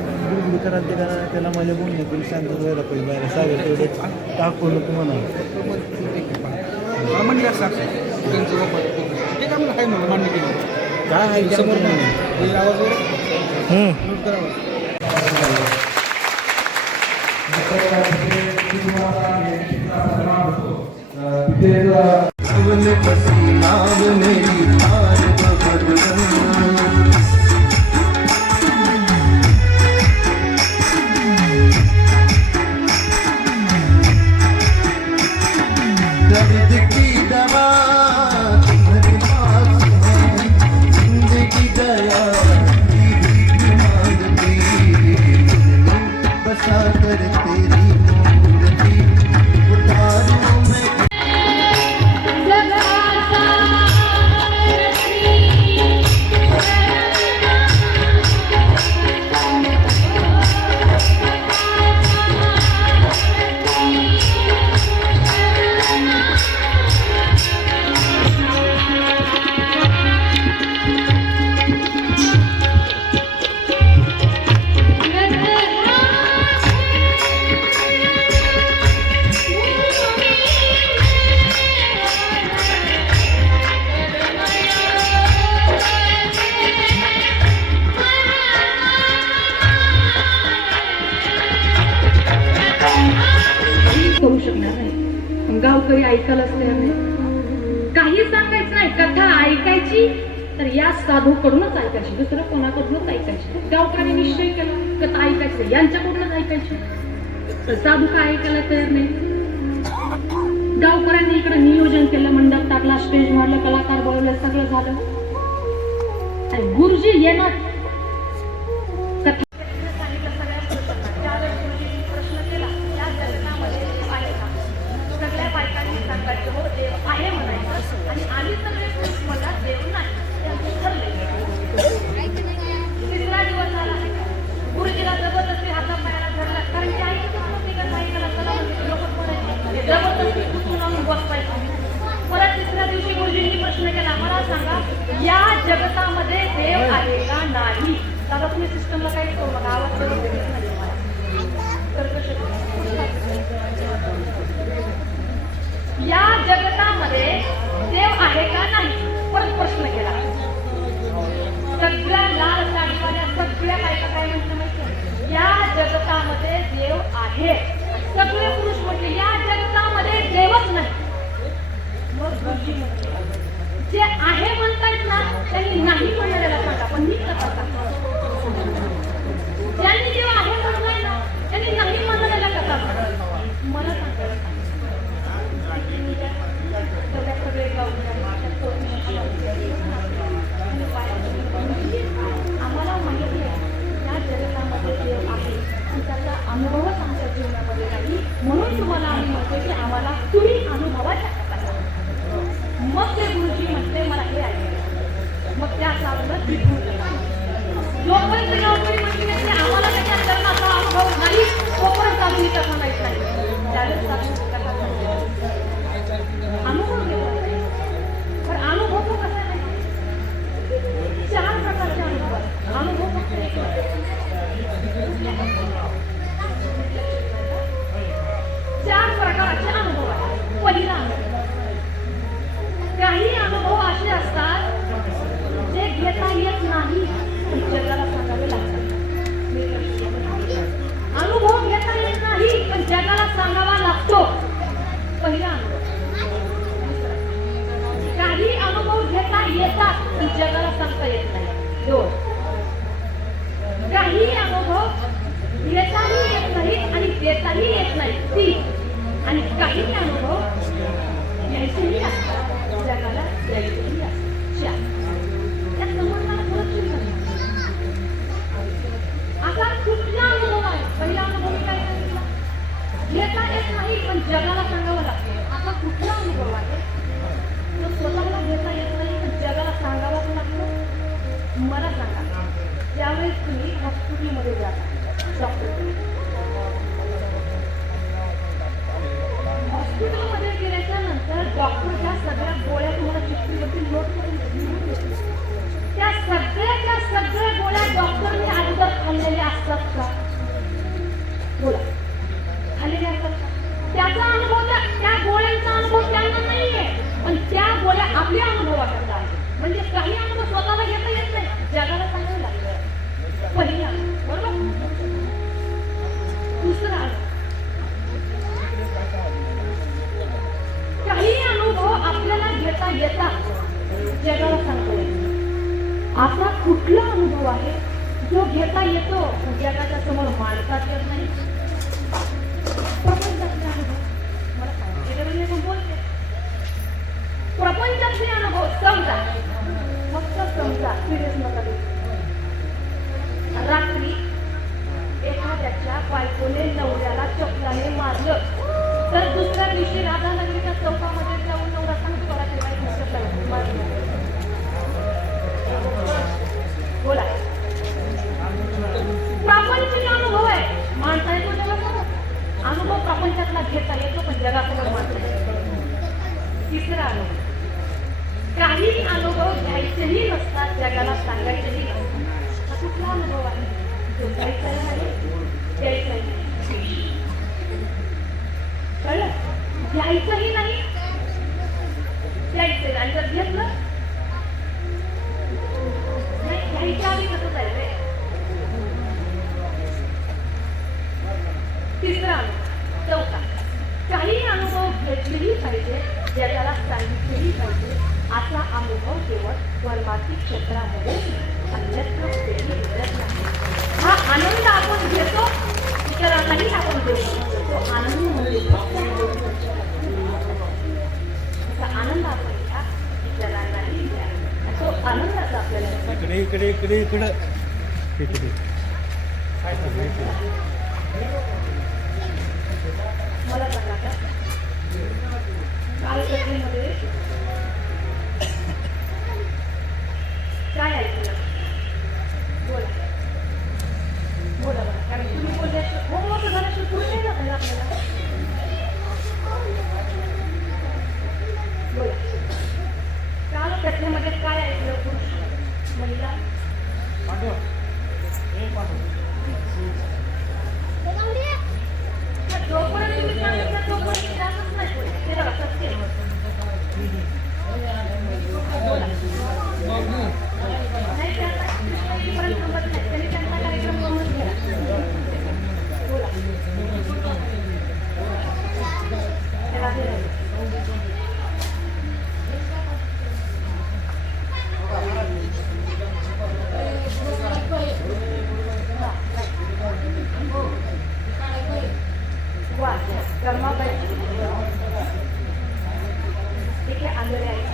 बिलबिल करायला ते का त्याला माझ्या बोलण्यातून शांत व्हायला पाहिजे बाहेर सागर तेवढे टाकू नको म्हणा म्हणले असं त्यांचं वापर ते काय मला काय म्हणलं मान्य केलं काय आहे समोर आवाजवर नोट करावं करू शकणार नाही गावकरी ऐकायलाच तयार नाही काही सांगायचं नाही कथा ऐकायची तर या साधूकडूनच ऐकायची दुसरं कोणाकडूनच ऐकायची गावकऱ्यांनी निश्चय केला कथा ऐकायचं यांच्याकडूनच ऐकायची तर साधू काय ऐकायला तयार नाही गावकऱ्यांनी इकडे नियोजन केलं मंडप टाकला स्टेज मारलं कलाकार बोलवलं सगळं झालं आणि गुरुजी येणार परत तिसऱ्या दिवशी गुरुजींनी प्रश्न केला मला सांगा या जगतामध्ये देव आहे का नाही दादा तुम्ही सिस्टमला काही करू नका आवाज या जगतामध्ये देव आहे का नाही परत प्रश्न केला सगळ्या लाल साडीवाल्या सगळ्या काय म्हणतात माहिती या जगतामध्ये देव आहे सगळे पुरुष म्हटले या जगतामध्ये देवच नाही जे आहे म्हणतायत ना त्यांनी नाही म्हणणाऱ्याला सांगा पण मी कसा सांगतो ज्यांनी देव आहे म्हणताय ना त्यांनी नाही म्हणणाऱ्याला कसा मला सांगायला सगळे आम्हाला माहिती आहे या जगतामध्ये देव आहे आणि त्याचा अनुभवच आमच्या जीवनामध्ये नाही म्हणून तुम्हाला आम्ही म्हणतो की आम्हाला तुम्ही अनुभवाच्या मग ते गुरुजी म्हटले मला हे आहे मग त्या साधनात जोपर्यंत गावकरी म्हटले की आम्हाला त्याच्या धर्माचा अनुभव नाही तोपर्यंत आम्ही कथा माहीत नाही त्यावेळेस अनुभव घेतला पण अनुभव तो कसा नाही 4 प्रकारचे अनुभव अनुभव फक्त एक 4 प्रकारचे अनुभव आहेत पहिला अनुभव काही अनुभव असे असतात जे घेता येत नाही पण जगाला सांगावे लागतात अनुभव घेता येत नाही पण जगाला सांगावा लागतो पहिला अनुभव काही अनुभव घेता येतात पण जगाला सांगता येत नाही 2 काही अनुभव घेताही येत नाही आणि देताही येत नाही 3 आणि काही अनुभव घ्यायचेही असतात जगाला द्यायचेही असतात 4 या समजण्याला थोडं चिंता असा कुठला अनुभव आहे पहिला अनुभव काय घेता येत नाही पण जगाला सांगावं लागतं असा कुठला अनुभव आहे जो स्वतःला घेता येत नाही पण जगाला सांगावाच लागतो मला सांगा ज्यावेळेस तुम्ही हॉस्पिटलमध्ये जाता हॉस्पिटलमध्ये गेल्याच्या नंतर डॉक्टरच्या सगळ्या गोळ्या तुम्हाला चिठ्ठीवरती नोट करून त्या सगळ्या गोळ्या डॉक्टरने अगोदर खाल्लेल्या असतात जो घेता येतो जगाच्या समोर मांडतात येत नाही. प्रपंचातले अनुभव मला सांगितले पण बोलते. प्रपंचातले अनुभव समजा, फक्त समजा, सिरियस नका देऊ. रात्री एखाद्याच्या बायकोने नवऱ्याला चपलाने मारलं तर दुसऱ्या दिवशी राधानगरीच्या चौकामध्ये जाऊन नवरा सांगतो मला ते बाई चपलाने मारलं. बोला, प्रापंचिक अनुभव आहे. माणसा येतो जगासमोर अनुभव प्रपंचातला घेता येतो पण जगासमोर माणसा येतो. तिसरा अनुभव, काही अनुभव घ्यायचेही नसतात, जगाला सांगायचेही नसतात. हा कुठला अनुभव आहे? जो घ्यायचाही नाही, द्यायचाही नाही. कळलं? घ्यायचंही नाही, द्यायचं नाही. जर घेतलं नाही, घ्यायच्या आधी कसं जायचंय? तिसरा अनुभव. चौथा, काही अनुभव घेतलेही पाहिजे, जगाला सांगितलेही पाहिजे. असा अनुभव केवळ कर्माची क्षेत्रामध्ये अन्यत्र मिळत नाही. हा आनंद आपण घेतो, इतरांनाही आपण देऊ शकतो. तो आनंद म्हणजे आनंद आपण घ्या, इतरांनाही द्या. तो आनंदाचा आपल्याला इकडे इकडे इकडे इकडे मला सांगा का कालकथेमध्ये काय ऐकलं? बोला बोला बरं, कारण तुम्ही बोलल्याशिवाय हो मोठं झाल्याशिवाय पुढे नाही जात आहे आपल्याला. बोला, कालकथेमध्ये काय ऐकलं? पुरुष महिला जोपर्यंत तुम्ही सांगितलं तोपर्यंत जातच नाही पुढे. ते बघा सत्य. बोला, नाही त्यापर्यंत थांबत नाही. त्यांनी त्यांचा कार्यक्रम करून घ्या. बोला, त्याला दिलं. कर्माबाई इथे आलेले आहेत.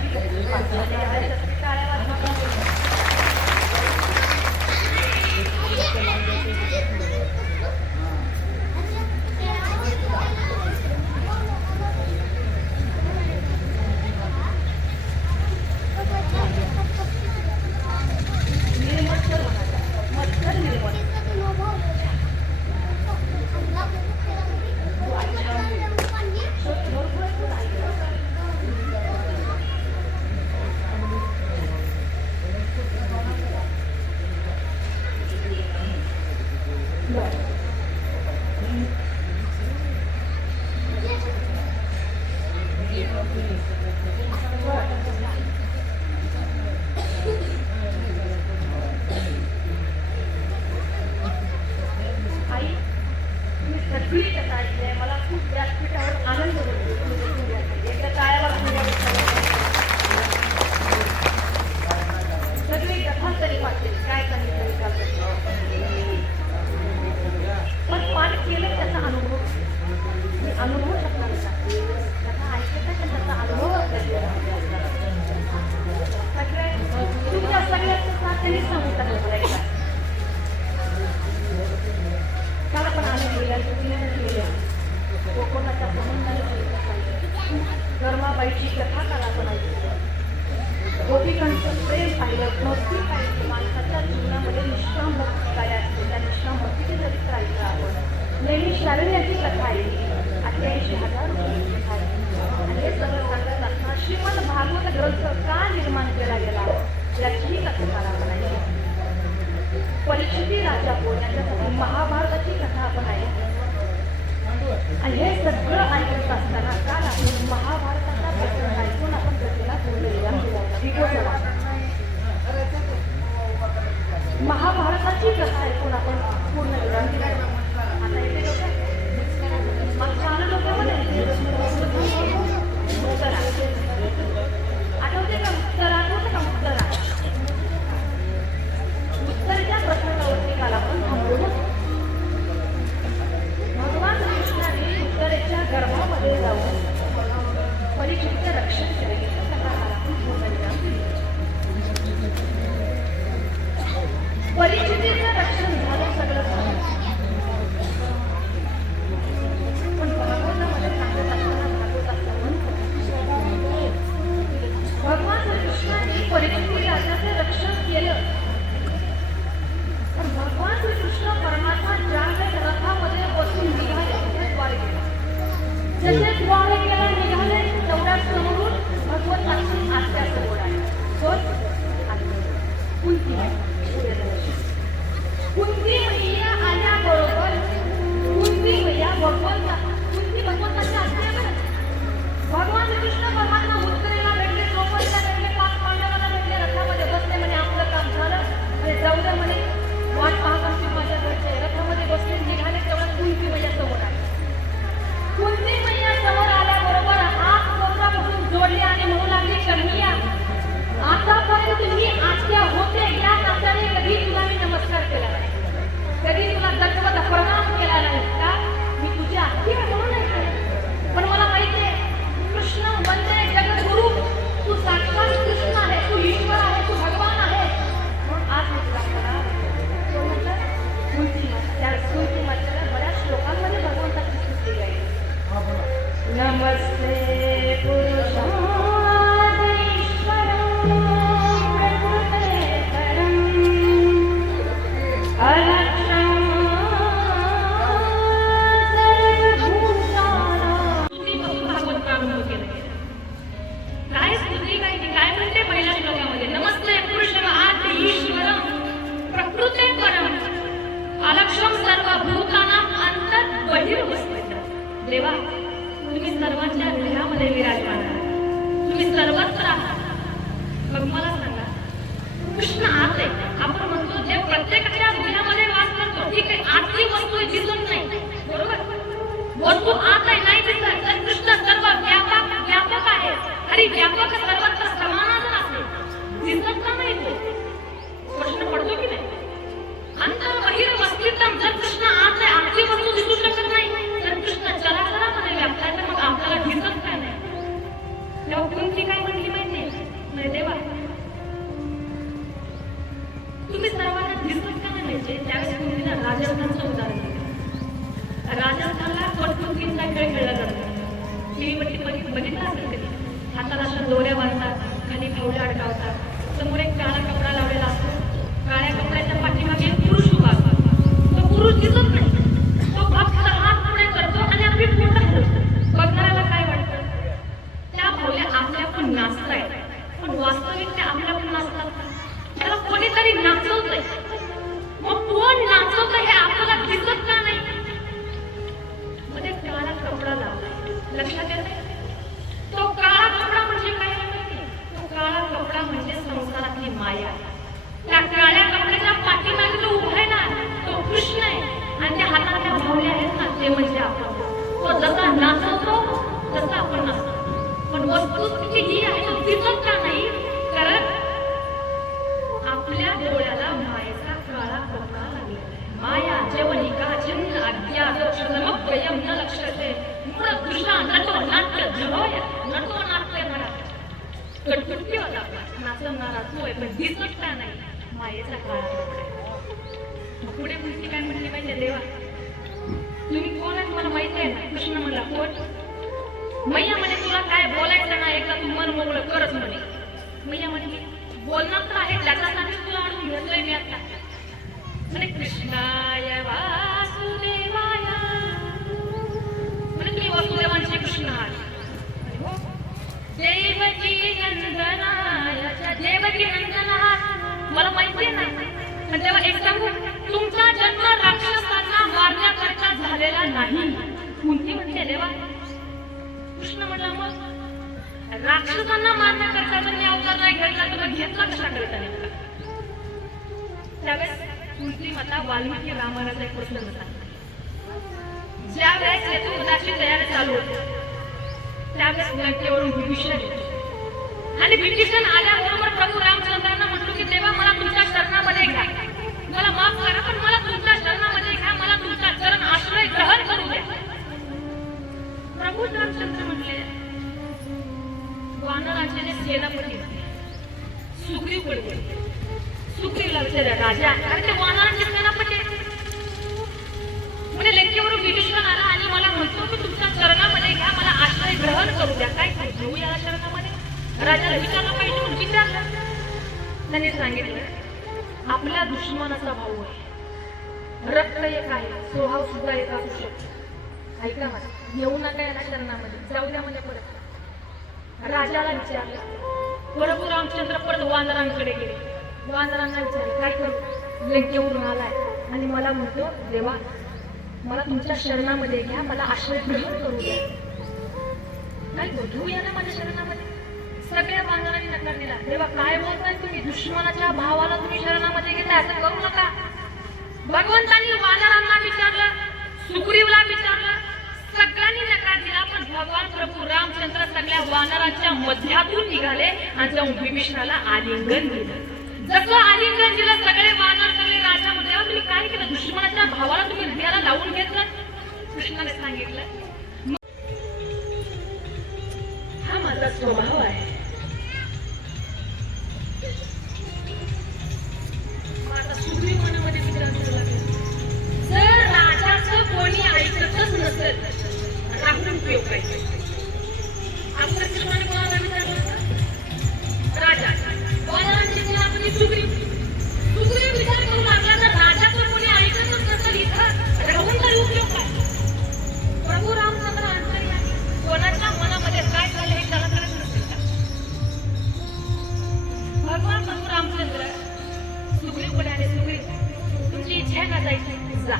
मला खूप व्यासपीठावर आनंद होतो. एकदा टाळ्याला सगळी कथा तरी वाटते काय सांगितलं पण पाठ केलं त्याचा अनुभव मी अनुभव शकणार कथा ऐकत त्याचा अनुभव तुमच्या सगळ्याचा त्यांनी सांगितलं. काल पण आम्ही गेल्या कोकणाच्या संबंधाने धर्माबाईची कथा काला पण ऐकली. गोपिकांचं प्रेम पाहिलं, भक्ती पाहिली, माणसाच्या जीवनामध्ये निष्काम भक्ती काय असते त्या निष्काम भक्तीचे चरित्र ऐकलं आपण. नेहमी शरण्याची कथा ऐकली. 88,000 रुपये आणि हे सगळं सांगत असताना श्रीमद भागवत ग्रंथ का निर्माण केला गेला याचीही कथा काल आपण ऐकली. परीक्षिती राजा बोलण्यासाठी महाभारताची कथा आपण ऐकली. आणि हे सगळं ऐकत असताना काल आपण महाभारताचा प्रसंग ऐकून आपण कथेला बोललेला महाभारताची कथा ऐकून आपण पूर्ण विराम दिला. आता येते लोक मागच्या लोकांमध्ये उत्तरा आठवते का उत्तरा आठवते का उत्तरा उत्तरच्या प्रसंगावर देवा तुम्ही सर्वांच्या हृदयामध्ये विराजमान आहात, तुम्ही सर्वत्र आहात. मग मला सांगा, कृष्ण आत आहे. आपण म्हणतो देव प्रत्येकाच्या हृदयामध्ये वास करतो, ठीक आहे, आतली वस्तू दिसत नाही, बरोबर? वस्तू आत आहे, नाही दिसत, तर कृष्ण सर्व व्यापक आहे. आणि व्यापक सर्वत्र समानाच असेल, दिसत का नाही तो? प्रश्न पडतो की नाही? अंतर बहिर वस्तितम, जर कृष्ण आत आहे, आतली वस्तू दिसू शकत नाही, तर कृष्ण चराचरामध्ये व्याप्त आहे, तर मग आपल्याला दिसत काय नाही? तेव्हा कुंती काय म्हणली माहिती नाही, देवा तुम्ही सर्वांना दिसत का नाही? म्हणजे त्यावेळेस कुंतीला राजस्थानचं उदाहरण दिलं. राजस्थानला पटकुंतीचा खेळ खेळला जातो. टीव्हीवरती बघितला असेल कधी? हाताला अशा दोऱ्या बांधतात, खाली फावल्या अडकावतात, समोर एक काळा कपडा लावलेला असतो, काळ्या कपड्याच्या पाठीमागे एक पुरुष उभा असतो. तो पुरुष दिसत नाही, तो फक्त हात पुढे करतो आणि आपली पोट हलवतो. बघणाऱ्याला काय वाटतं? त्या फावल्या आपल्या पण नाचतायत, पण वास्तविक त्या आपल्या पण नाचतात. त्याला कोणीतरी नाचवतंय, मग कोण नाचवतंय हे आपल्याला दिसत का नाही? मध्ये काळा कपडा लावलाय, लक्षात येते? तो काळा कपडा म्हणजे काय माहिती? तो काळा कपडा म्हणजे संसारातली माया. त्या काळ्या कपड्याच्या पाठीमागे जो उभा आहे ना, तो कृष्ण आहे, आणि त्या हाताच्या भावल्या आहेत ना, ते म्हणजे आपण. तो जसा नाचवतो तसा आपण नाचतो, पण वस्तुस्थिती ही आहे, तो दिसत का नाही? कारण आपल्या डोळ्याला मायेचा काळा कपडा लागलेला आहे. माया जवनिका जन्म अज्ञात क्षणमप्ययं न लक्ष्यते मूळ कृष्णा नटो नाट्य जहोय नटो नाट्य म्हणा. कटकटी होता नाचवणारा तोय, पण दिसत का नाही? मायेचा काळा कपडा. पुढे मुलगी काय म्हणली पाहिजे? देवा तुम्ही कोण आहे मला माहिती आहे ना? कृष्ण म्हणला कोण? मैया म्हणे तुला काय बोलायचं ना, एकदा तू मन मोकळं करत म्हणे. मैया म्हणे बोलणार तर आहे, त्याच्यासाठी तुला आणून घेतलंय मी आता. म्हणे कृष्णाय वासुदेवाय, म्हणे तुम्ही वासुदेवांचे कृष्ण आहात. देवकी नंदनाय, देवकी नंदन आहात, मला माहिती आहे ना. आणि तेव्हा एक सांगू, तुमचा जन्म राक्षसांना मारण्याकरता झालेला नाही. कुंती म्हणते देवा. कृष्ण म्हणला मग राक्षसांना मारण्याकरता जर मी अवतार नाही घेतला, तर घेतला कशा करता नेमका? त्यावेळेस कुंती माता वाल्मिकी रामायणाचा एक प्रसंग सांगते. ज्या वेळेस यज्ञाची तयारी चालू होती, त्यावेळेस लंकेवरून विभीषण येतो, आणि विभीषण आल्याबरोबर प्रभू रामचंद्रांना म्हटलो की देवा मला तुमच्या शरणामध्ये घ्या, मला माफ करा, पण मला तुमच्या शरणामध्ये घ्या, मला तुमचा चरण आश्रय ग्रहण करू द्या. प्रभू रामचंद्र म्हटले, वानरांचे जे सेनापती सुग्रीव कडे, सुग्रीवला विचारले राजा, अरे ते वानरांचे सेनापती म्हणजे लंकेवरून विभीषण आला आणि मला म्हणतो की तुमच्या चरणामध्ये घ्या, मला आश्रय ग्रहण करू द्या. काय घेऊ या शरणामध्ये? राजाला विचारलं पाहिजे म्हणून विचारलं. त्याने सांगितलं आपल्या दुश्मनाचा भाऊ आहे, रक्त एक आहे, स्वभाव सुद्धा एक असू शकतो. ऐका मला, येऊ नका याला शरणामध्ये, जाऊ द्या म्हणजे परत. राजाला विचारलं, प्रभू रामचंद्र परत वानरांकडे गेले, वानरांना विचारलं काय करू? लंकेवरून आलाय आणि मला म्हणतो देवा मला तुमच्या शरणामध्ये घ्या, मला आश्रय ग्रहण करू द्या. काय घेऊ या ना माझ्या शरणामध्ये? सगळ्या वानरांनी नकार दिला. देवा काय बोलताय तुम्ही? दुश्मनाच्या भावाला तुम्ही शरणामध्ये घेताय, असं करू नका. भगवंतांनी वानरांना विचारलं, सुग्रीवला विचारलं, सगळ्यांनी नकार दिला, पण भगवान प्रभू रामचंद्र सगळ्या वानरांच्या मध्यातून निघाले आणि जाऊन विभीषणाला आलिंगन दिलं. जसं आलिंगन दिलं सगळे वानर सगळे राजा म्हटले, तुम्ही काय केलं? दुश्मनाच्या भावाला तुम्ही हृदयाला लावून घेतलं. कृष्णाने सांगितलं हा माझा स्वभाव आहे. माझा सुग्रीव मनामध्ये विचार केला, जर राजाचं कोणी ऐकतच नसेल राहून उपयोग काय? आपल्या कृष्णाने कोणाला विचारलं? राजा. वानरांची सेनापती सुग्रीव. सुग्रीव विचार करू लागला, तर राजाचं कोणी ऐकतच नसेल इथं राहून तरी उपयोग काय? प्रभू रामचंद्र अंतर्यामी, कोणाच्या मनामध्ये काय झालं हे त्याला कळत नसेल का? भगवान प्रभू रामचंद्र सुग्रीवकडे आले, सुग्रीव तुमची इच्छा आहे का जायची? जा.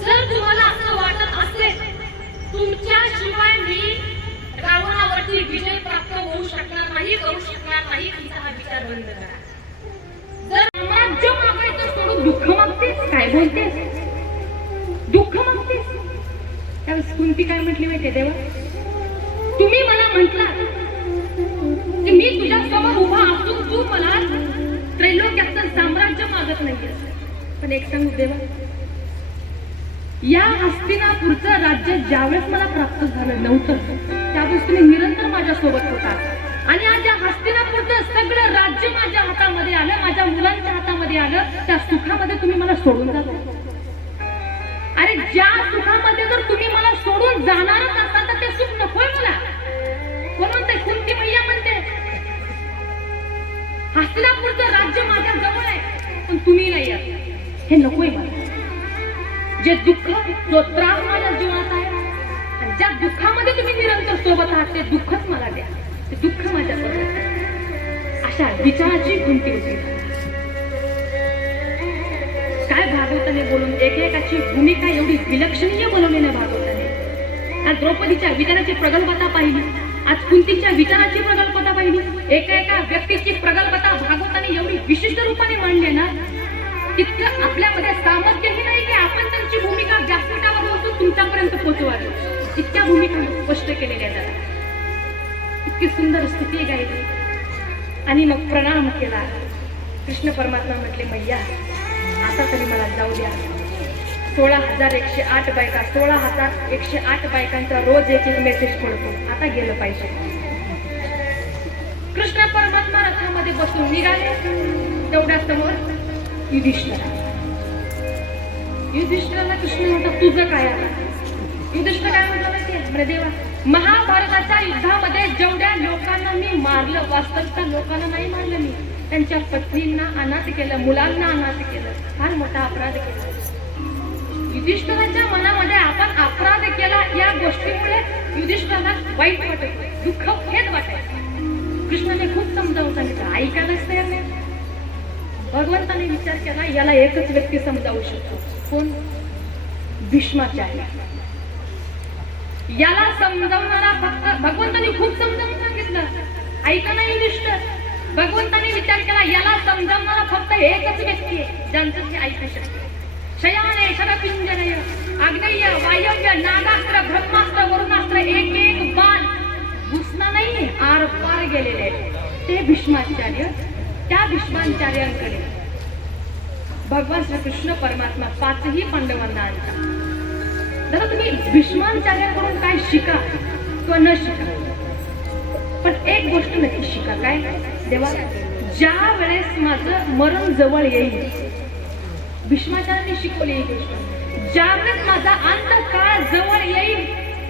जर तुम्हाला करू शकणार नाही तुमचा हा विचार बंद करा. जर साम्राज्य मागायचं सोडून दुःख मागतेस, काय बोलतेस? दुःख मागतेस. त्यावेळेस कुंती काय म्हटली माहितीये देवा, तुम्ही मला म्हटलात की मी तुझ्या समोर उभा असून तू मला त्रैलोक्याचं साम्राज्य मागत नाहीयेस. पण एक सांगू देवा, या हस्तिनापूरचं राज्य ज्यावेळेस मला प्राप्त झालं नव्हतं त्यावेळेस तुम्ही निरंतर माझ्या सोबत होता आणि आज या हस्तिनापूरचं सगळं राज्य माझ्या हातामध्ये आलं, माझ्या मुलांच्या हातामध्ये आलं. त्या सुखामध्ये तुम्ही मला सोडून जाता. अरे ज्या सुखामध्ये जर तुम्ही मला सोडून जाणारच असाल तर ते सुख नकोय मला. कोण म्हणते? कुंती मैया म्हणते हस्तिनापूरचं राज्य माझ्या जवळ आहे पण तुम्ही नाही आहात, हे नकोय मला. जे दुःख, जो त्रास माझ्या जीवनात आहे आणि ज्या दुःखामध्ये तुम्ही निरंतर सोबत आहात ते दुःखच मला द्या, ते दुःख माझ्या सोबत. अशा विचाराची कुंती होती. काय भागवताने बोलून एकेकाची भूमिका एवढी विलक्षणीय बनवलेली भागवताने. आज द्रौपदीच्या विचाराची प्रगल्भता पाहिली, आज कुंतीच्या विचाराची प्रगल्भता पाहिली. एका व्यक्तीची प्रगल्भता भागवताने एवढी विशिष्ट रूपाने मांडली ना, तितकं आपल्यामध्ये सामर्थ्यही नाही की आपण त्यांची भूमिका व्यासपीठावर बसून तुमच्यापर्यंत पोहोचवावी. इतक्या भूमिका स्पष्ट केलेल्या जातात. इतकी सुंदर स्तुती गायली आणि मग प्रणाम केला. कृष्ण परमात्मा म्हटले, मैया आता तरी मला जाऊ द्या. 16,108 बायका, 16,108 बायकांचा रोज एक मेसेज पडतो, आता गेलं पाहिजे. कृष्ण परमात्मा रथामध्ये बसून निघाले. तेवढ्या समोर युधिष्ठिराला कृष्ण म्हणतात, तुझं काय आहे? युधिष्ठिर काय म्हणतो माहितीये? देवा, महाभारताच्या युद्धामध्ये जेवढ्या लोकांना मी मारलं, वास्तविकता लोकांना नाही मारलं मी, त्यांच्या पत्नींना अनाथ केलं, मुलांना अनाथ केलं, फार मोठा अपराध केला. युधिष्ठिराच्या मनामध्ये आपण अपराध केला या गोष्टीमुळे युधिष्ठिराला वाईट वाटत, दुःख खेद वाटत. कृष्णाने खूप समजावून सांगितलं, ऐकायलाच तयार नाही. भगवंताने विचार केला, याला एकच व्यक्ती समजावू शकतो. कोण? भीष्माचार्य. याला समजावणारा फक्त भगवंताने खूप समजावून सांगितलं, ऐका ना युधिष्ठिर. भगवंताने विचार केला, याला समजावणारा फक्त एकच व्यक्ती आहे ज्यांचं ते ऐकू शकते. शयाने शरपिंजरय आग्नेय वायव्य नागास्त्र ब्रह्मास्त्र वरुणास्त्र एक बाण घुसला नाही, आर पार गेलेले ते भीष्माचार्य. त्या भीष्माचार्यांकडे भगवान श्रीकृष्ण परमात्मा 5ही पांडवांना आणतात. दादा तुम्ही भीष्माचार्यांकडून काय शिका किंवा न शिका, पण एक गोष्ट नक्की शिका. काय? देवा, ज्या वेळेस माझं मरण जवळ येईल, भीष्माचार्यांनी शिकवली ही गोष्ट, ज्या वेळेस माझा अंतकाळ जवळ येईल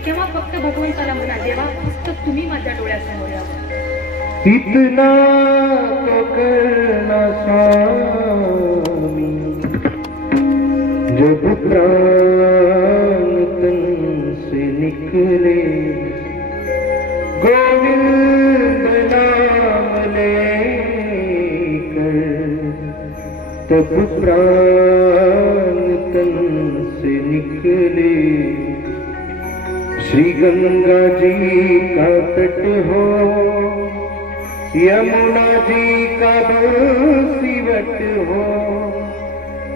तेव्हा फक्त भगवंताला म्हणा, देवा फक्त तुम्ही माझ्या डोळ्यासमोर यावं. इतना तो करना स्वामी, जब प्राण तन से निकले, गोविंद नाम लेकर, तब प्राण तन से निकले. श्री गंगा जी का तट हो, यमुना जी का बंसीवट हो,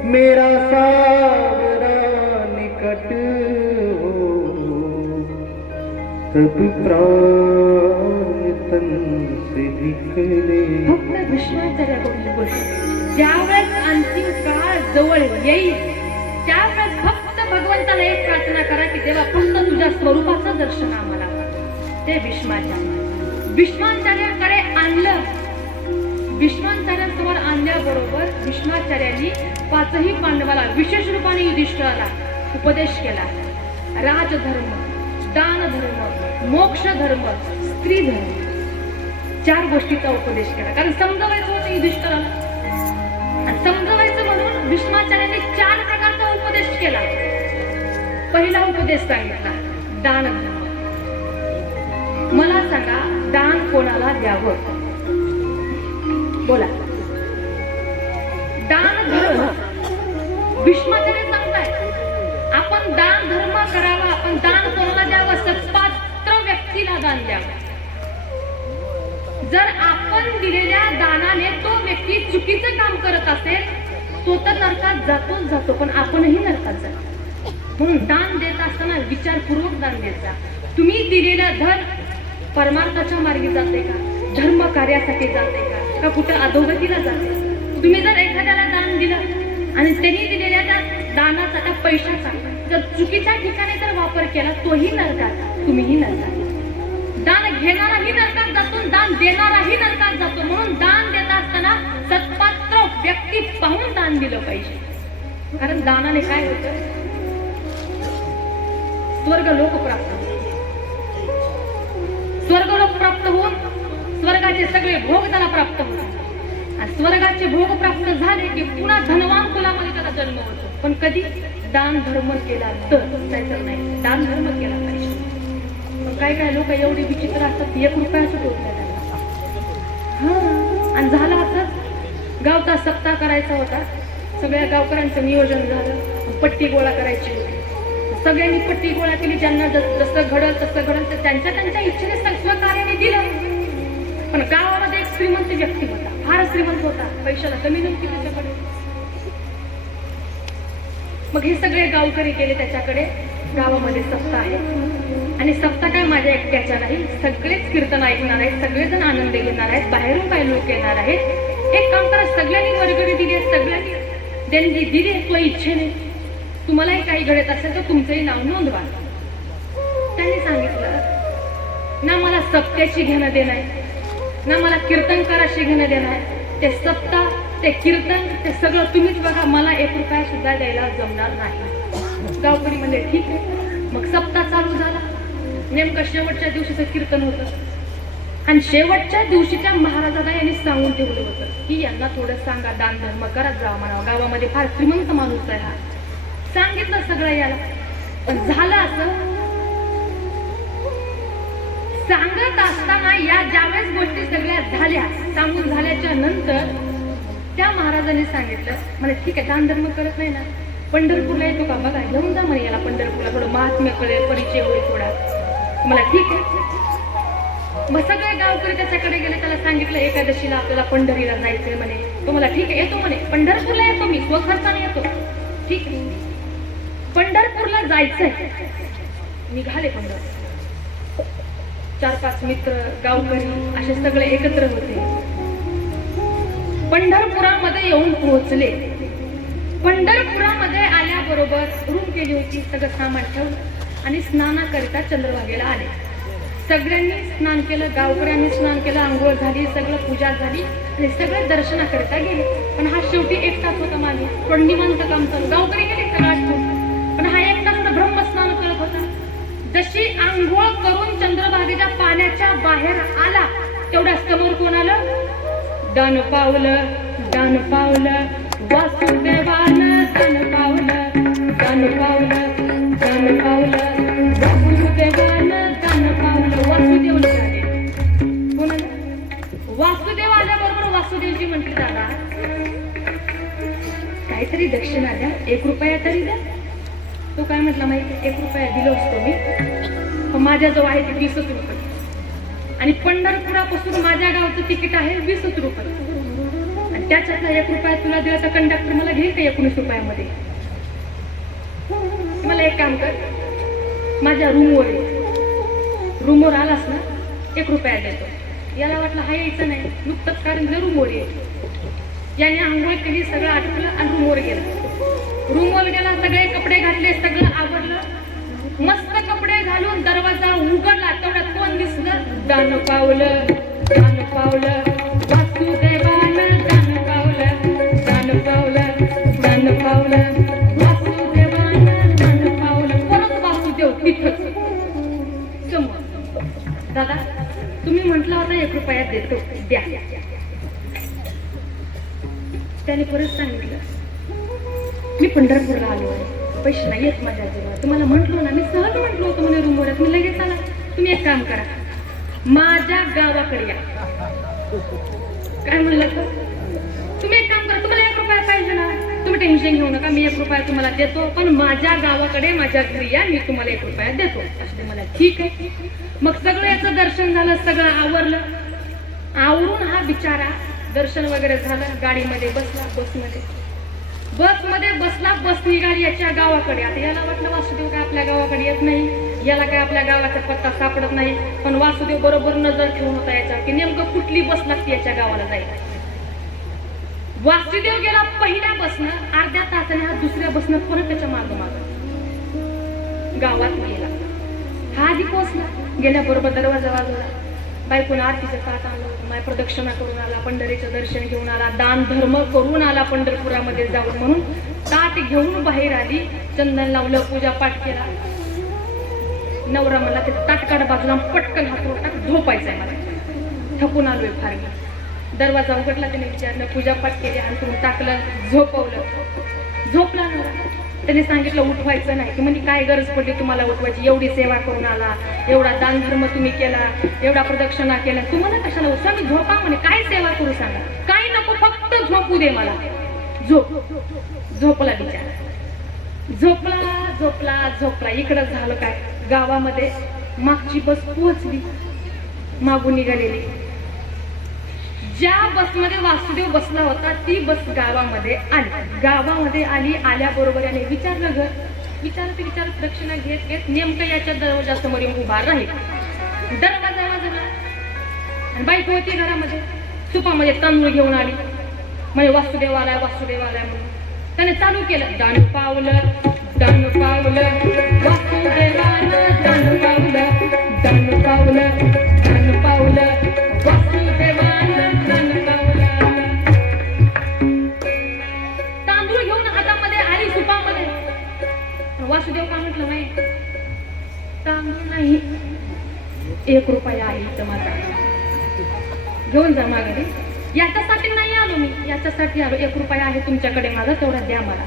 मेरा सावरा निकट हो, तब प्राण तन से निकले. फक्त भीष्माचार्याकडून गोष्ट, ज्यावेळेस अंतिम काळ जवळ येईल त्यावेळेस फक्त भगवंताला एक प्रार्थना करा की देवा फक्त तुझ्या स्वरूपाचं दर्शन आम्हाला. ते भीष्माचार्याकडे आणलं. भीष्माचार्यांसमोर आणल्याबरोबर भीष्माचार्यांनी 5ही पांडवाला विशेष रूपाने युधिष्ठिराला उपदेश केला. राजधर्म, दानधर्म, मोक्षधर्म, स्त्री धर्म, 4 गोष्टीचा उपदेश केला. कारण समजावायचं होतं युधिष्ठिराला, आणि समजावायचं म्हणून भीष्माचार्यांनी 4 प्रकारचा उपदेश केला. पहिला उपदेश सांगितला दानधर्म. मला सांगा, दान कोणाला द्यावं? बोला. दान धर्म भीष्माचार्य सांगताय, आपण दान धर्म करावा. आपण दान कोणाला द्यावं? सत्पात्र व्यक्तीला दान द्यावं. जर आपण दिलेल्या दानाने तो व्यक्ती चुकीचं काम करत असेल, तो तर नरकात जातोच जातो, पण आपणही नरकात जातो. म्हणून दान देत असताना विचारपूर्वक दान देत जा. तुम्ही दिलेलं धन परमार्थाच्या मार्गी जाते का, धर्म कार्यासाठी जाते का कुठं अधोगतीला जाते? तुम्ही जर एखाद्याला दान दिलं आणि त्यांनी दिलेल्या त्या दानाचा त्या पैशाचा जर चुकीच्या ठिकाणी जर वापर केला, तोही नरकात, तुम्हीही नरकात. दान घेणाराही नरकात जातो, दान देणाराही नरकात जातो. म्हणून दान देत असताना सत्पात्र व्यक्ती पाहून दान दिलं पाहिजे. कारण दानाने काय होतं, स्वर्गलोक प्राप्त होतो. स्वर्गलोक प्राप्त होऊन स्वर्गाचे सगळे भोग त्याला प्राप्त होतात. आणि स्वर्गाचे भोग प्राप्त झाले की पुन्हा धनवान कुलामध्ये त्याला जन्म होतो. पण कधी दान धर्म केला तर, नाहीतर नाही. दान धर्म केला पाहिजे. पण काय काय लोक एवढे विचित्र असतात, 1 रुपया सुद्धा होत नाही त्यांना. हा, आणि झालं असं, गावचा सप्ताह करायचा होता. सगळ्या गावकऱ्यांचं नियोजन झालं, पट्टी गोळा करायची होती. सगळ्यांनी पट्टी गोळा केली. ज्यांना जसं घडल तसं घडल तर त्यांच्या त्यांच्या इच्छेने स्वकार्याने दिलं. पण गावामध्ये एक श्रीमंत व्यक्ती होता, फार श्रीमंत होता, पैशाला कमी नव्हती त्याच्याकडे. मग हे सगळे गावकरी गेले त्याच्याकडे. गावामध्ये सप्ताह आहे आणि सप्ताह काय माझ्या एकट्याच्या नाही, सगळेच कीर्तन ऐकणार आहेत, सगळेजण आनंद घेणार आहेत, बाहेरून काही लोक येणार आहेत. एक काम करा, सगळ्यांनी वर्गणी दिली, सगळ्यांनी देणगी दिली तो इच्छेने. तुम्हालाही काही घडत असेल तर तुमचंही नाव नोंदवा. त्यांनी सांगितलं, ना मला सप्त्याची घेणं देणं आहे, ना मला कीर्तनकाराशी घेणं देणं आहे. ते सप्ताह, ते कीर्तन, ते सगळं तुम्हीच बघा, मला 1 रुपया सुद्धा द्यायला जमणार नाही. गावकरी म्हणले ठीक आहे. मग सप्ताह चालू झाला. नेमकं शेवटच्या दिवशीचं कीर्तन होतं आणि शेवटच्या दिवशीच्या महाराजाला यांनी सांगून ठेवलं होतं की यांना थोडं सांगा, दान धर्म करत जावा म्हणावं, गावामध्ये फार श्रीमंत माणूस आहे हा. सांगितलं सगळं याला. पण झालं असं, सांगत असताना या ज्यावेळेस गोष्टी सगळ्या झाल्या, सांगून झाल्याच्या नंतर त्या महाराजांनी सांगितलं, मला ठीक आहे, दान धर्म करत नाही ना, पंढरपूरला येतो का बघा, घेऊन जा म्हणे याला पंढरपूरला, थोडं महात्म्य कळेल, परिचय होईल थोडा. मला ठीक आहे. मग सगळे गावकरी त्याच्याकडे गेले, त्याला सांगितलं एकादशीला आपल्याला पंढरीला जायचंय म्हणे. तो मला ठीक आहे, येतो म्हणे, पंढरपूरला येतो मी, स्वखर्चाने येतो. ठीक आहे, पंढरपूरला जायचंय. निघाले पंढरपूर. 4-5 मित्र, गावकरी असे सगळे एकत्र होते. पंढरपुरामध्ये येऊन पोहोचले. पंढरपुरामध्ये आल्याबरोबर रूम केली होती, सगळं सामान ठेवलं आणि स्नानाकरिता चंद्रभागेला आले. सगळ्यांनी स्नान केलं, गावकऱ्यांनी स्नान केलं, आंघोळ झाली, सगळं पूजा झाली आणि सगळे दर्शनाकरिता गेले. पण हा शेवटी एकटाच होता मागे, पण निवांत काम चालू. गावकरी गेले सगळं आठवून, पण हा एकटाच ब्रह्मस्नान करत होता. जशी आंघोळ करून चंद्रभागेच्या पाण्याच्या बाहेर आला, तेवढ्या समोर कोण आलं? दान पावलं, दान पावलं, वासुदेवानं दान पावलं, दान पावलं, दान पावलं, वासुदेवानं दान पावलं. वासुदेव झाले. कोण आलं? वासुदेव आल्याबरोबर वासुदेवजी म्हटले, दादा काहीतरी दक्षिणा द्या, 1 रुपया तरी द्या. तो काय म्हटला माहिती, 1 रुपया दिलो असतो मी, पण माझ्याजवळ आहे ते 20 रुपये आणि पंढरपुरापासून माझ्या गावचं तिकीट आहे 20 रुपये आणि त्याच्यातला 1 रुपया तुला दिला तर कंडक्टर मला घेईल का 19 रुपयामध्ये? मला एक काम कर, माझ्या रूमवर ये, रूमवर आलास ना 1 रुपया देतो. याला वाटलं हा यायचं नाही, नुकतंच कारण रूमवर ये. याने आंघोळ केली, सगळं आटवलं आणि रूमवर गेला. रूमवर गेला, सगळे कपडे घातले, सगळं आवरलं, मस्त कपडे घालून दरवाजा उघडला, तेवढ्यात कोण दिसलं? दान पावलं, दान पावलं, वासुदेवानं दान पावलं, दान पावलं, दान पावलं, वासुदेवानं दान पावलं. परत वासुदेव तिथंच समोर. दादा तुम्ही म्हटलं होता 1 रुपया देतो, द्या. त्याने परत सांगितलं, मी पंढरपूरला आलो आहे, पैसे नाही येत माझ्याजवळ. तुम्हाला म्हटलो ना, मी सहज म्हटलो होतो म्हणे रूमवर, मी लगेच आला. तुम्ही एक काम करा, माझ्या गावाकडे या. काय म्हणलं तर तुम्ही एक काम करा, तुम्हाला 1 रुपया पाहिजे ना, तुम्ही टेन्शन घेऊ नका, मी 1 रुपया तुम्हाला देतो, पण माझ्या गावाकडे माझ्या घरी या, मी तुम्हाला 1 रुपया देतो. असं मला ठीक आहे. मग सगळं याचं दर्शन झालं, सगळं आवरलं. आवरून हा बिचारा दर्शन वगैरे झालं, गाडीमध्ये बसला, बसमध्ये बसला, बस निघाली याच्या गावाकडे. आता याला वाटलं वासुदेव काय आपल्या गावाकडे येत नाही, याला काय आपल्या गावाचा पत्ता सापडत नाही. पण वासुदेव बरोबर नजर ठेवून होता याच्या की नेमकं कुठली बस लागते याच्या गावाला जायला. वासुदेव गेला पहिल्या बसनं, अर्ध्या तासाने हा दुसऱ्या बसनं परत त्याच्या मागं गावात गेला. हा आधी पोहोचला, गेल्याबरोबर दरवाजा वाजवला, बायकोनं आरतीचं ताट आणलं, माय प्रदक्षिणा करून आला, पंढरीचं दर्शन घेऊन आला, दान धर्म करून आला पंढरपुरामध्ये जाऊन म्हणून ताट घेऊन बाहेर आली, चंदन लावलं, पूजा पाठ केला. नवरा मला ते ताट काढ बाजूला, पटकन हातून टाक, झोपायचंय मला, थकून आलोय फार. दरवाजा उघडला, त्याने विचारलं, पूजा पाठ केली, अंथरून टाकलं, झोपवलं. झोपला नवरा. त्याने सांगितलं उठवायचं नाही. की म्हणजे काय गरज पडली तुम्हाला उठवायची, एवढी सेवा करून आला, एवढा दान धर्म तुम्ही केला, एवढा प्रदक्षिणा केला, तुम्हाला कशाला उठवा, मी झोपा म्हणे, काय सेवा करू सांगा, काही नको, फक्त झोपू दे मला. झोपला बिचारा, झोपला. इकडं झालं काय, गावामध्ये मागची बस पोहोचली, मागून निघालेली. ज्या बसमध्ये वासुदेव बसला होता ती बस गावामध्ये आली. आल्याबरोबर याने विचारलं घर, विचारत दक्षिणा घेत नेमकं याच्या दरवाजासमोर येऊन उभा राहील. दरवाजा वाजला आणि बायको होती घरामध्ये, सुपामध्ये तांदूळ घेऊन आली, म्हणजे वासुदेव आलाय म्हणून. त्याने चालू केलं, दान पावलं वासुदेवानं, दान पावलं वासुदेवानं, दान पावलं. तांदूळ घेऊन हातामध्ये आली, सुपामध्ये. वासुदेव काय म्हटलं, नाही तांदूळ नाही, 1 रुपया आहे इथं माझा, घेऊन जा माघारी. याच्यासाठी नाही आलो मी, याच्यासाठी आलो, 1 रुपया आहे तुमच्याकडे माझा, तेवढा द्या मला.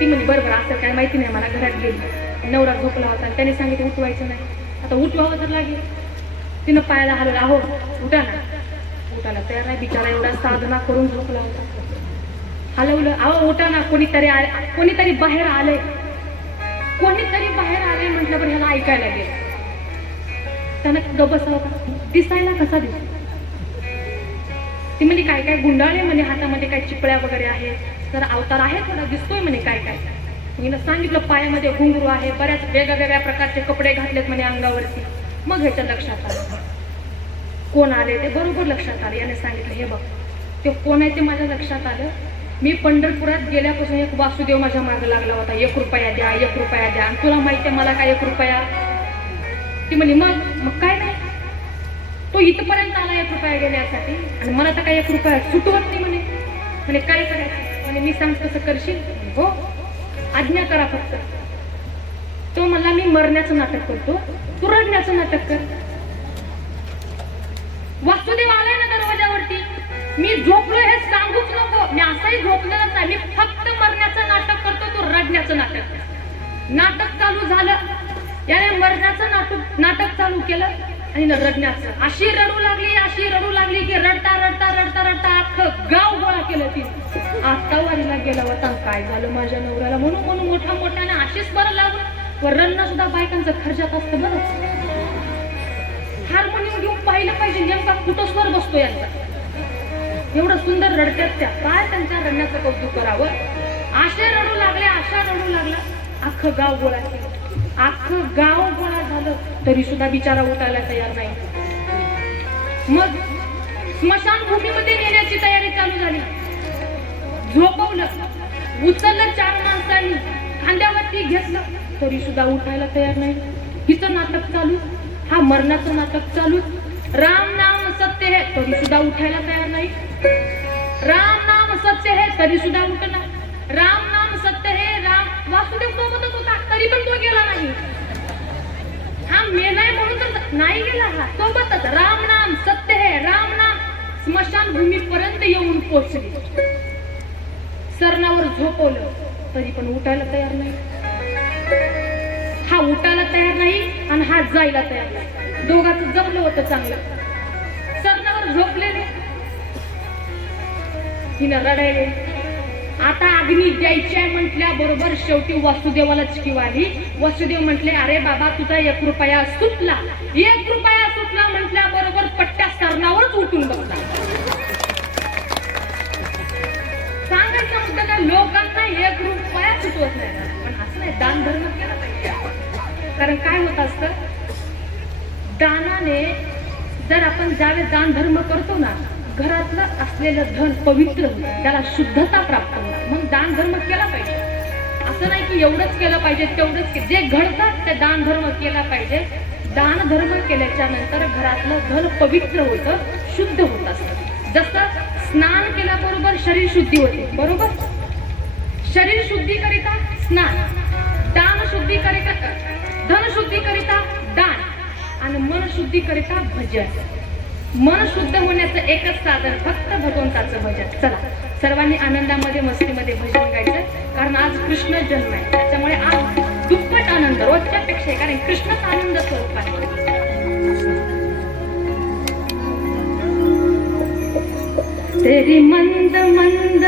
ती म्हणजे बरोबर, असं काय माहिती नाही मला. घरात गेली, नवरा झोपला होता, त्याने सांगितलं उठवायचं नाही. आता उठवावं तर लागेल. तिनं पायाला हलवलं, अहो उठाना तयार नाही बिचारा, एवढा साधना करून झोपला होता. हलवलं, अहो उठा ना, कोणीतरी बाहेर आले म्हटलं, पण ह्याला ऐकायला गेलं. त्यानं गबस होता, दिसायला कसा दिसतो. ती म्हणजे काय गुंडाळे म्हणे, हातामध्ये काय चिपळ्या वगैरे आहे, जरा अवतार आहे, थोडा दिसतोय म्हणे. काय मी सांगितलं, पायामध्ये घुंगरू आहे, बऱ्याच वेगवेगळ्या प्रकारचे कपडे घातलेत म्हणे अंगावरती. मग ह्याच्या लक्षात आलं कोण आले ते, बरोबर लक्षात आलं. याने सांगितलं, हे बघ ते कोण आहे ते माझ्या लक्षात आलं. मी पंढरपुरात गेल्यापासून एक वासुदेव माझ्या मागे लागला होता, 1 रुपया द्या, 1 रुपया द्या. आणि तुला माहिती आहे मला काय 1 रुपया. ती म्हणली, मग काय नाही, तो इथपर्यंत आला 1 रुपया घेण्यासाठी, आणि मला तर काय 1 रुपया सुटवत नाही म्हणे. काय करायचं म्हणे, मी सांगतो तसं करशील. हो, आज्ञा करा फक्त. तो म्हणला, मी मरण्याचं नाटक करतो, तू रडण्याचं नाटक कर. वासुदेव आलाय ना दरवाजावरती, मी झोपलो हे सांगूच नको, मी असाही झोपलेलाच आहे, मी फक्त मरण्याचं नाटक करतो, तू रडण्याचं नाटक. नाटक चालू झालं, याने मरण्याचं नाटक चालू केलं आणि रडण्याचं. अशी रडू लागली की रडता अख्खं गाव गोळा केलं तिने. आता वारीला गेला होता, काय झालं माझ्या नवऱ्याला म्हणून मोठ्याने अशीच बरं लागून. व रडणं सुद्धा बायकांचं खर्चात असतं बरं. हार्मोनियम घेऊन पाहिलं पाहिजे नेमका कुठं स्वर बसतो यांचा, एवढं सुंदर रडतात त्या. काय त्यांच्या रडण्याचं कौतुक करावं. अशा रडू लागला, अख्खं गाव गोळा केलं. अख्खं गाव गोळा झालं तरी सुद्धा बिचारा उठायला तयार नाही. मग स्मशानभूमीमध्ये नेण्याची तयारी चालू झाली. झोपवलं, उचललं 4 माणसांनी, खांद्यावरती घेतलं तरी सुद्धा उठायला तयार नाही. हिचं नाटक चालू, हा मरणाचं नाटक चालू. राम नाम सत्य है तरी सुद्धा उठायला तयार नाही. राम नाम सत्य है तरी सुद्धा उठणार. राम नाम सत्य है, राम वासुदेव सोबतच होता तरी पण तो गेला नाही. हा मेलाय म्हणून तर नाही गेला, हा सोबतच. राम नाम सत्य है, राम नाम. स्मशानभूमीपर्यंत येऊन पोहोचली. सरणावर झोपवलं तरी पण उठायला तयार नाही. हा उठायला तयार नाही आणि हा जायला तयार नाही. दोघांचं जमलं होतं चांगलं. सरणावर झोपलेले, हिनं रडायले. आता अग्नी द्यायची आहे म्हटल्याबरोबर शेवटी वासुदेवाला चिकीव आली. वासुदेव म्हटले, अरे बाबा तुझा 1 रुपया सुटला. 1 रुपया सुटला म्हटल्याबरोबर पट्ट्या लग्नावरच उठून बसणार. सांगायचं म्हटलं का लोकांना एक रुपया सुचवत नाही, पण असं नाही, दान धर्म केला पाहिजे. कारण काय होत असतं, दानाने जर आपण ज्यावेळेस दान धर्म करतो ना, घरातलं असलेलं धन पवित्र होतं, त्याला शुद्धता प्राप्त होणार. मग दान धर्म केला पाहिजे. असं नाही की एवढंच केलं पाहिजे, तेवढंच जे घडतात ते दान धर्म केला पाहिजे. दान धर्म केल्याच्या नंतर घरातलं धन पवित्र होतं, शुद्ध होत असतं. जसं स्नान केल्याबरोबर शरीर शुद्धी होते, बरोबर. शरीर शुद्धीकरिता स्नान, दान शुद्धीकरिता, धन शुद्धीकरिता दान, आणि मन शुद्धीकरिता भजन. मन शुद्ध होण्याचं एकच साधन, फक्त भगवंताचं भजन. चला सर्वांनी आनंदामध्ये मस्तीमध्ये भजन गायचं, कारण आज कृष्ण जन्म आहे. त्याच्यामुळे आज दुप्पट आनंद रोजच्या पेक्षा, कारण कृष्णच आनंद स्वरूप आहे. तेरी मंद मंद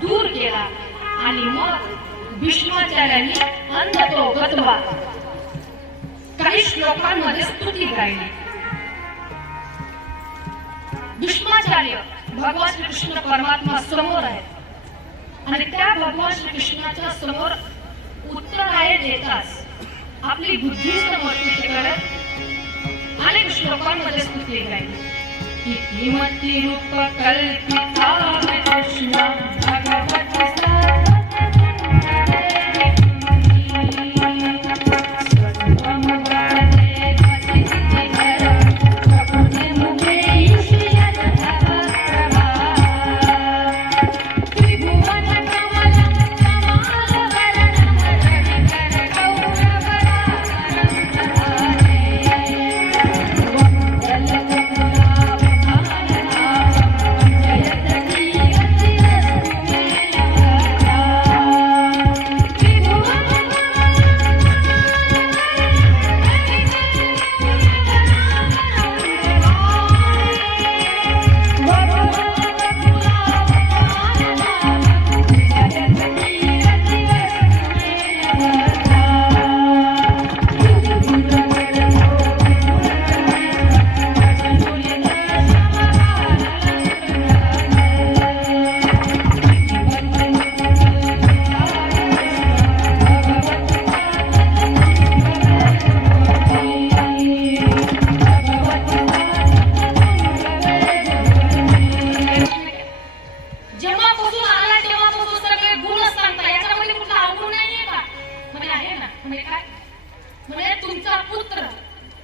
दूर गेला आणि मग भीष्माचार्यांनी अंधतो काही श्लोकांमध्ये स्तुती गायली. भीष्माचार्य भगवान श्रीकृष्ण परमात्मा समोर आहेत आणि त्या भगवान श्रीकृष्णाच्या समोर उत्तरायण देताच आपली बुद्धी समर्पित करत अनेक श्लोकांमध्ये स्तुती गायली. इतिमती रूप कल्पिता कृष्ण भगवती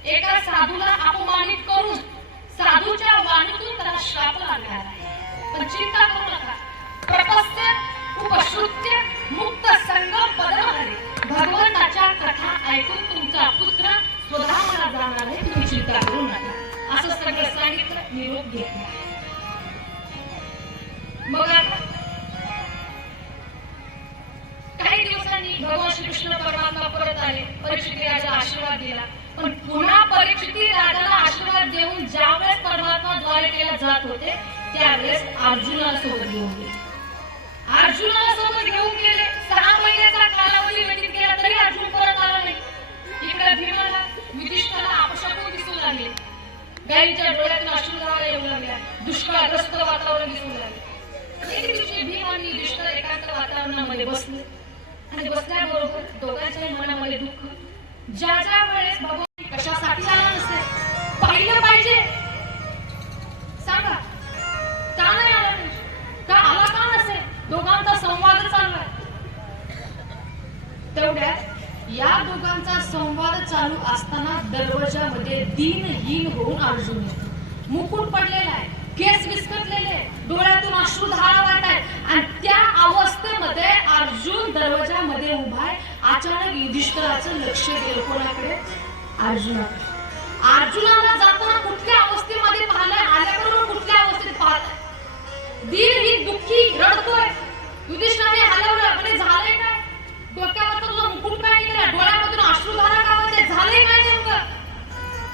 एका साधूला अपमानित करून साधूच्या वाणीतून त्याला श्राप लागला आहे. पण चिंता करू नका. प्रपस्य उपश्रुत्य मुक्त संगम पदम हरे भगवंताच्या कथा ऐकून तुमचा पुत्र स्वधामाला जाणार आहे, तुम्ही चिंता करू नका असं सगळं सांगितलं. निरोप घेतला. मग आता काही दिवसांनी भगवान श्रीकृष्ण परमात्मा परत आले. परीक्षित राजाला आशीर्वाद दिला. पण पुन्हा परीक्षित राजाला आशीर्वाद देऊन ज्यावेळेस परमात्मा द्वारकेला जात होते त्यावेळेस अर्जुनाला सोबत घेऊन गेले. अर्जुनाला सोबत घेऊन गेले. 6 महिन्याचा कालावधी व्यतीत केला तरी अर्जुन परत आला नाही. इकडे भीमाला युधिष्ठिराला अपशकुन दिसू लागले. गायीच्या डोळ्यातून अश्रुधारा येऊ लागल्या. दुष्काळग्रस्त वातावरण दिसू लागले. एक दिवशी भीम आणि युधिष्ठिर एकांत वातावरणामध्ये बसले आणि बसल्याबरोबर दोघांच्याही मनामध्ये दुःख. ज्या ज्या वेळेस भगवान कशासाठी आला नसेल पाहिलं पाहिजे, सांगा का नाही आला पाहिजे, का आला का नसेल, दोघांचा संवाद चालू आहे. तेवढ्यात या दोघांचा संवाद चालू असताना दरवाजामध्ये दीनहीन होऊन अर्जुन येतो. मुकुट पडलेला आहे, केस विस्कटलेले, डोळ्यातून अश्रुधारा वाहत आहेत आणि त्या अवस्थेमध्ये अर्जुन दरवाजामध्ये उभा आहे. अचानक युधिष्ठिराचं लक्ष गेलं कोणाकडे? अर्जुनाकडे. अर्जुनाला जाताना कुठल्या अवस्थेमध्ये पाहिलंय, आल्याबरोबर कुठल्या अवस्थेत पाहताय? दीनहीन, दुःखी, रडतोय. युधिष्ठिराने हलवलं म्हणजे झालंय काय? डोक्यावर तुझा मुकुट काय केला, डोळ्यामधून अश्रुधारा का वाहते, झालंय काय नेमकं?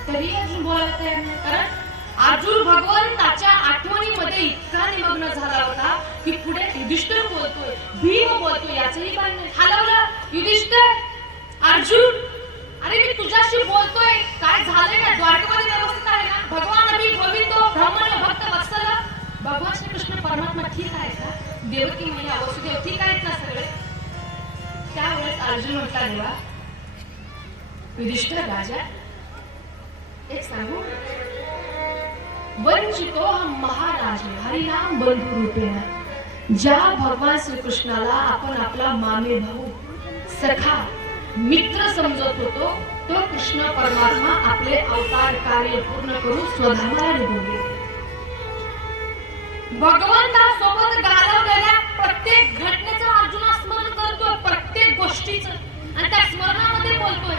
तरी अर्जुन बोलायला तयार नाही. कारण अर्जुन भगवंताच्या आठवणीमध्ये इतका निमग्न झाला होता की पुढे युधिष्ठिर बोलतोय, भीम बोलतोय याचंही भान नाही. हलवलं युधिष्ठिर, अर्जुन, अरे मी तुझ्याशी बोलतोय, काय झालंय का? द्वारकेमध्ये व्यवस्थित आहे ना? भगवान अभी गोविंदो ब्रह्मण्य भक्त वत्सल, भगवान श्रीकृष्ण परमात्मा ठीक आहे का? देवकी मैया वसुदेव ठीक आहेत ना सगळे? त्यावेळेस अर्जुन म्हटला, देवा युधिष्ठिर राजा, एक सांगू, वंचितो हम महाराज हरिनाम बंधु रूपेण. ज्या भगवान श्रीकृष्णाला आपण आपला मामे भाऊ, सखा, मित्र समजत होतो तो कृष्ण परमात्मा आपले अवतार कार्य पूर्ण करून स्वधामाला निघून गेले. भगवंतासोबत घालवलेल्या प्रत्येक घटनेचं अर्जुन स्मरण करतोय, प्रत्येक गोष्टीचं, आणि त्या स्मरणामध्ये बोलतोय,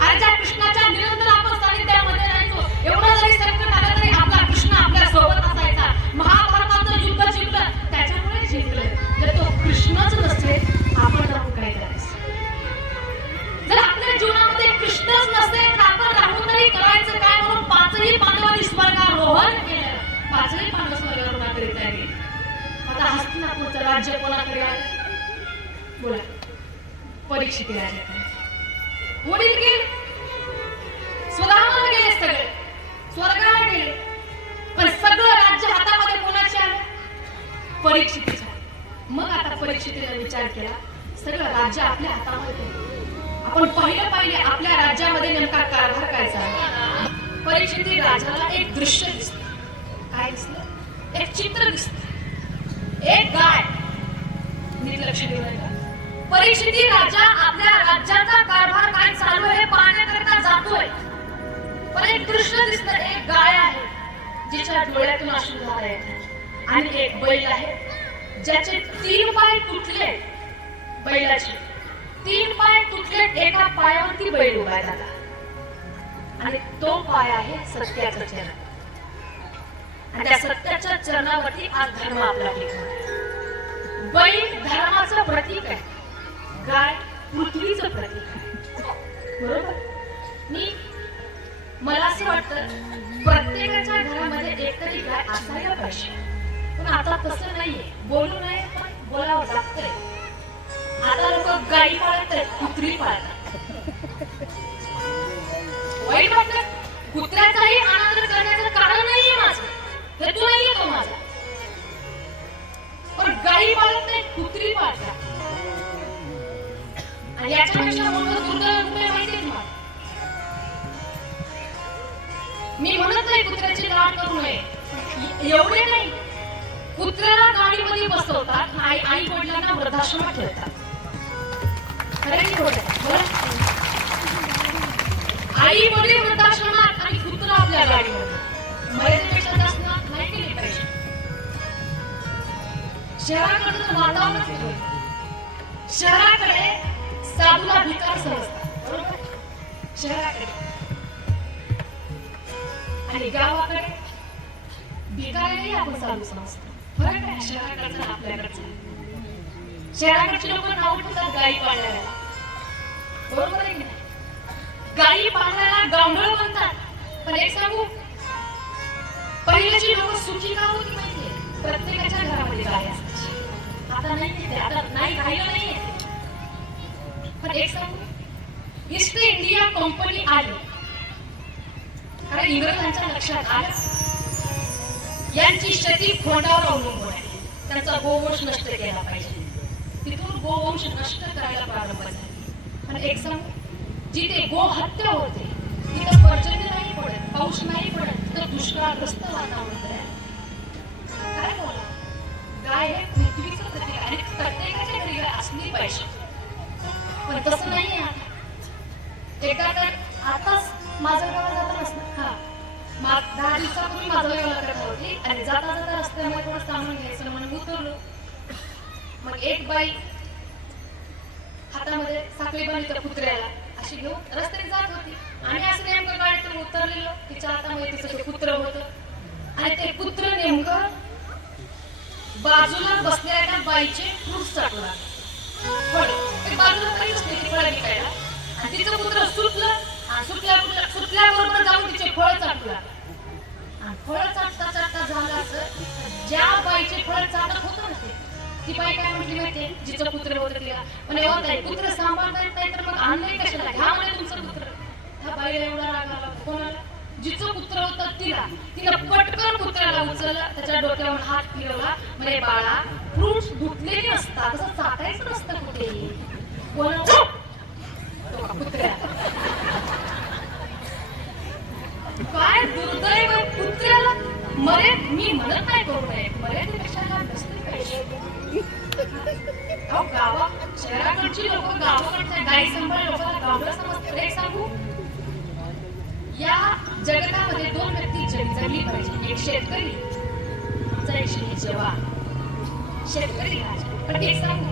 अरे ज्या कृष्णाच्या निरंतर आपण सानिध्यामध्ये राहायचो, एवढं जरी संकट आलं तरी आपला कृष्ण आपल्या सोबत असायचा. महाभारताचं युद्ध जिंकलं त्याच्यामुळे जिंकलं. जर तो कृष्णच नसेल आपण राहून काय करायचं? जर आपल्या जीवनामध्ये कृष्णच नसेल तर आपण राहून तरी करायचं काय? म्हणून 5ही पांडवांनी स्वर्गारोहण केलं. 5ही पांडव स्वर्गारोहणाकडे गेले. आता हस्तिनापूरचं राज्य कोणाकडे आलं? बोला. परीक्षित राजाकडे. वडील गेले, स्वधामाला गेले, सगळे स्वर्गाला गेले, पण सगळं राज्य हातामध्ये कोणाचे आलं? परीक्षितीच्या. मग आता परीक्षितीने विचार केला, सगळं राज्य आपल्या हातामध्ये, आपण पहिले आपल्या राज्यामध्ये नेमका कारभार काय चालला. परीक्षिती राजाला एक दृश्य दिसलं. काय दिसलं? एक चित्र दिसलं. एक गाय. नीट लक्ष देऊ. परीक्षिती राजा आपल्या राज्याचा कारभार काय चालू आहे पाहण्याकरता जातोय. पण एक दृश्य दिसतं. एक गाय आहे जिच्या डोळ्यातून अश्रुधारा येतात आणि एक बैल आहे ज्याचे 3 पाय तुटले. बैलाचे 3 पाय तुटले. एका पायावरती बैल उभा आहे आणि तो पाय आहे सत्याचा चरण. आणि त्या सत्याच्या चरणावरती आज धर्म आपला टिकतो. बैल धर्माचं प्रतीक आहे, गाय पृथ्वीचं प्रतीक आहे. बरोबर? मला असं वाटतं प्रत्येकाच्या घरामध्ये एकतरी गाय असायला पाहिजे. पण आता तसं नाहीये. बोलू नये पण बोलावं लागतंय. आता लोक गायी पाळतात, कुत्री पाळतात. वाईट वाटतं. कुत्र्याचाही अनादर करण्याचं कारण नाहीये माझं, हे तू नाहीये तो माझा. पण गायी पाळत नाही, कुत्री पाळतात. आणि याच्यापेक्षा मोठं दुर्दैव तुम्ही माहिती तुम्हाला. मी म्हणत नाही कुत्र्याची लाड करू नये, एवढे नाही. कुत्र्याला गाडीमध्ये बसवतात, आई वडिलांना वृद्धाश्रमात ठेवतात. आई वडील वृद्धाश्रमात आणि कुत्रा आपल्या गाडीमध्ये. मर्यादेपेक्षा जास्त नाही केली पाहिजे. शहराकडचं वातावरण, शहराकडे साधूला भिकार समजतात. बरोबर? शहराकडे आणि गावाकडे भिकारीलाही आपण चालू समजतो. फरक आहे शहराकडचा आणि आपल्याकडचा. शहराकडची लोक नाव ठेवतात गायी पाळणाऱ्याला, बरोबर आहे की नाही? गायी पाळणाऱ्याला गावंढळ म्हणतात. पण एक सांगू, पहिल्याची लोक सुखी का होती माहितीये? प्रत्येकाच्या घरामध्ये गाय असायची. आता नाही ते, आता नाही राहिलं नाहीये. पण एक सांगू, ईस्ट इंडिया कंपनी आली कारण इंग्रजांच्या लक्षात आलं यांची शेती खोंडावर अवलंबून आहे, त्यांचा गोवंश नष्ट केला पाहिजे. तिथून गोवंश नष्ट करायला प्रारंभ झाला. पण एक सांगू, जिथे गोहत्या होते तिथं पर्जन्य नाही पडत, पाऊस नाही पडत, तर दुष्काळग्रस्त वातावरण तयार. काय बोला, गाय हे पृथ्वीचं प्रतीक आहे आणि प्रत्येकाच्या घरी गाय असली पाहिजे. पण तसं नाही आहे. एका तर आताच माझं गावाला जाता नसतं, 10 दिवसापूर्वी माझं गावाला करत होती आणि जाता जाता रस्त्यामध्ये थोडं सामान घ्यायचं म्हणून उतरलो. मग एक बाई हातामध्ये साखळी बांधली त्या कुत्र्याला अशी घेऊन रस्त्याने जात होती आणि असं नेमकं गाडीतून उतरलेलं, तिच्या हातामध्ये तिचं ते कुत्र होतं आणि ते कुत्र नेमकं बाजूला बसलेल्या एका बाईचे फ्रूट्स चाटू लागलं. फळ ते बाजूला काहीच नाही, ती फळं विकायला, आणि तिचं कुत्र सुटलं आणि सुटल्याबरोबर जाऊन तिचे फळं चाटू लागलं. आणि फळं चाटता चाटता झालं असं, ज्या बाईचे फळं चाटत होतं ना ती बाई काय म्हटली माहितीये, जिचं कुत्र होतं तिला, म्हणे हो ताई, कुत्र सांभाळता येत नाही तर मग आणलंय कशाला, घ्या म्हणे तुमचं कुत्र. त्या बाईला एवढा राग आला. कोणाला? जिचं कुत्र होतं तिनं पटकन कुत्र्याला उचललं, त्याच्या डोक्यावर हात फिरवला, म्हणे बाळा, फ्रूट्स धुतलेली असतात, तसं चाटायचं नसतं कुठेही. कोणाला? कुत्र्या. काय दुर्दैव कुत्र्याला मी म्हणत नाही करू नये, मर्यादेपेक्षा काय नसते पाहिजे. शहराकडची लोक गावाकडच्या गाई सांभाळ लोकांना गावला समजतात. एक सांगू, या जगतामध्ये 2 व्यक्ती जगली पाहिजे, एक शेतकरी, एक जवान. शेतकरी राजा. पण एक सांगू,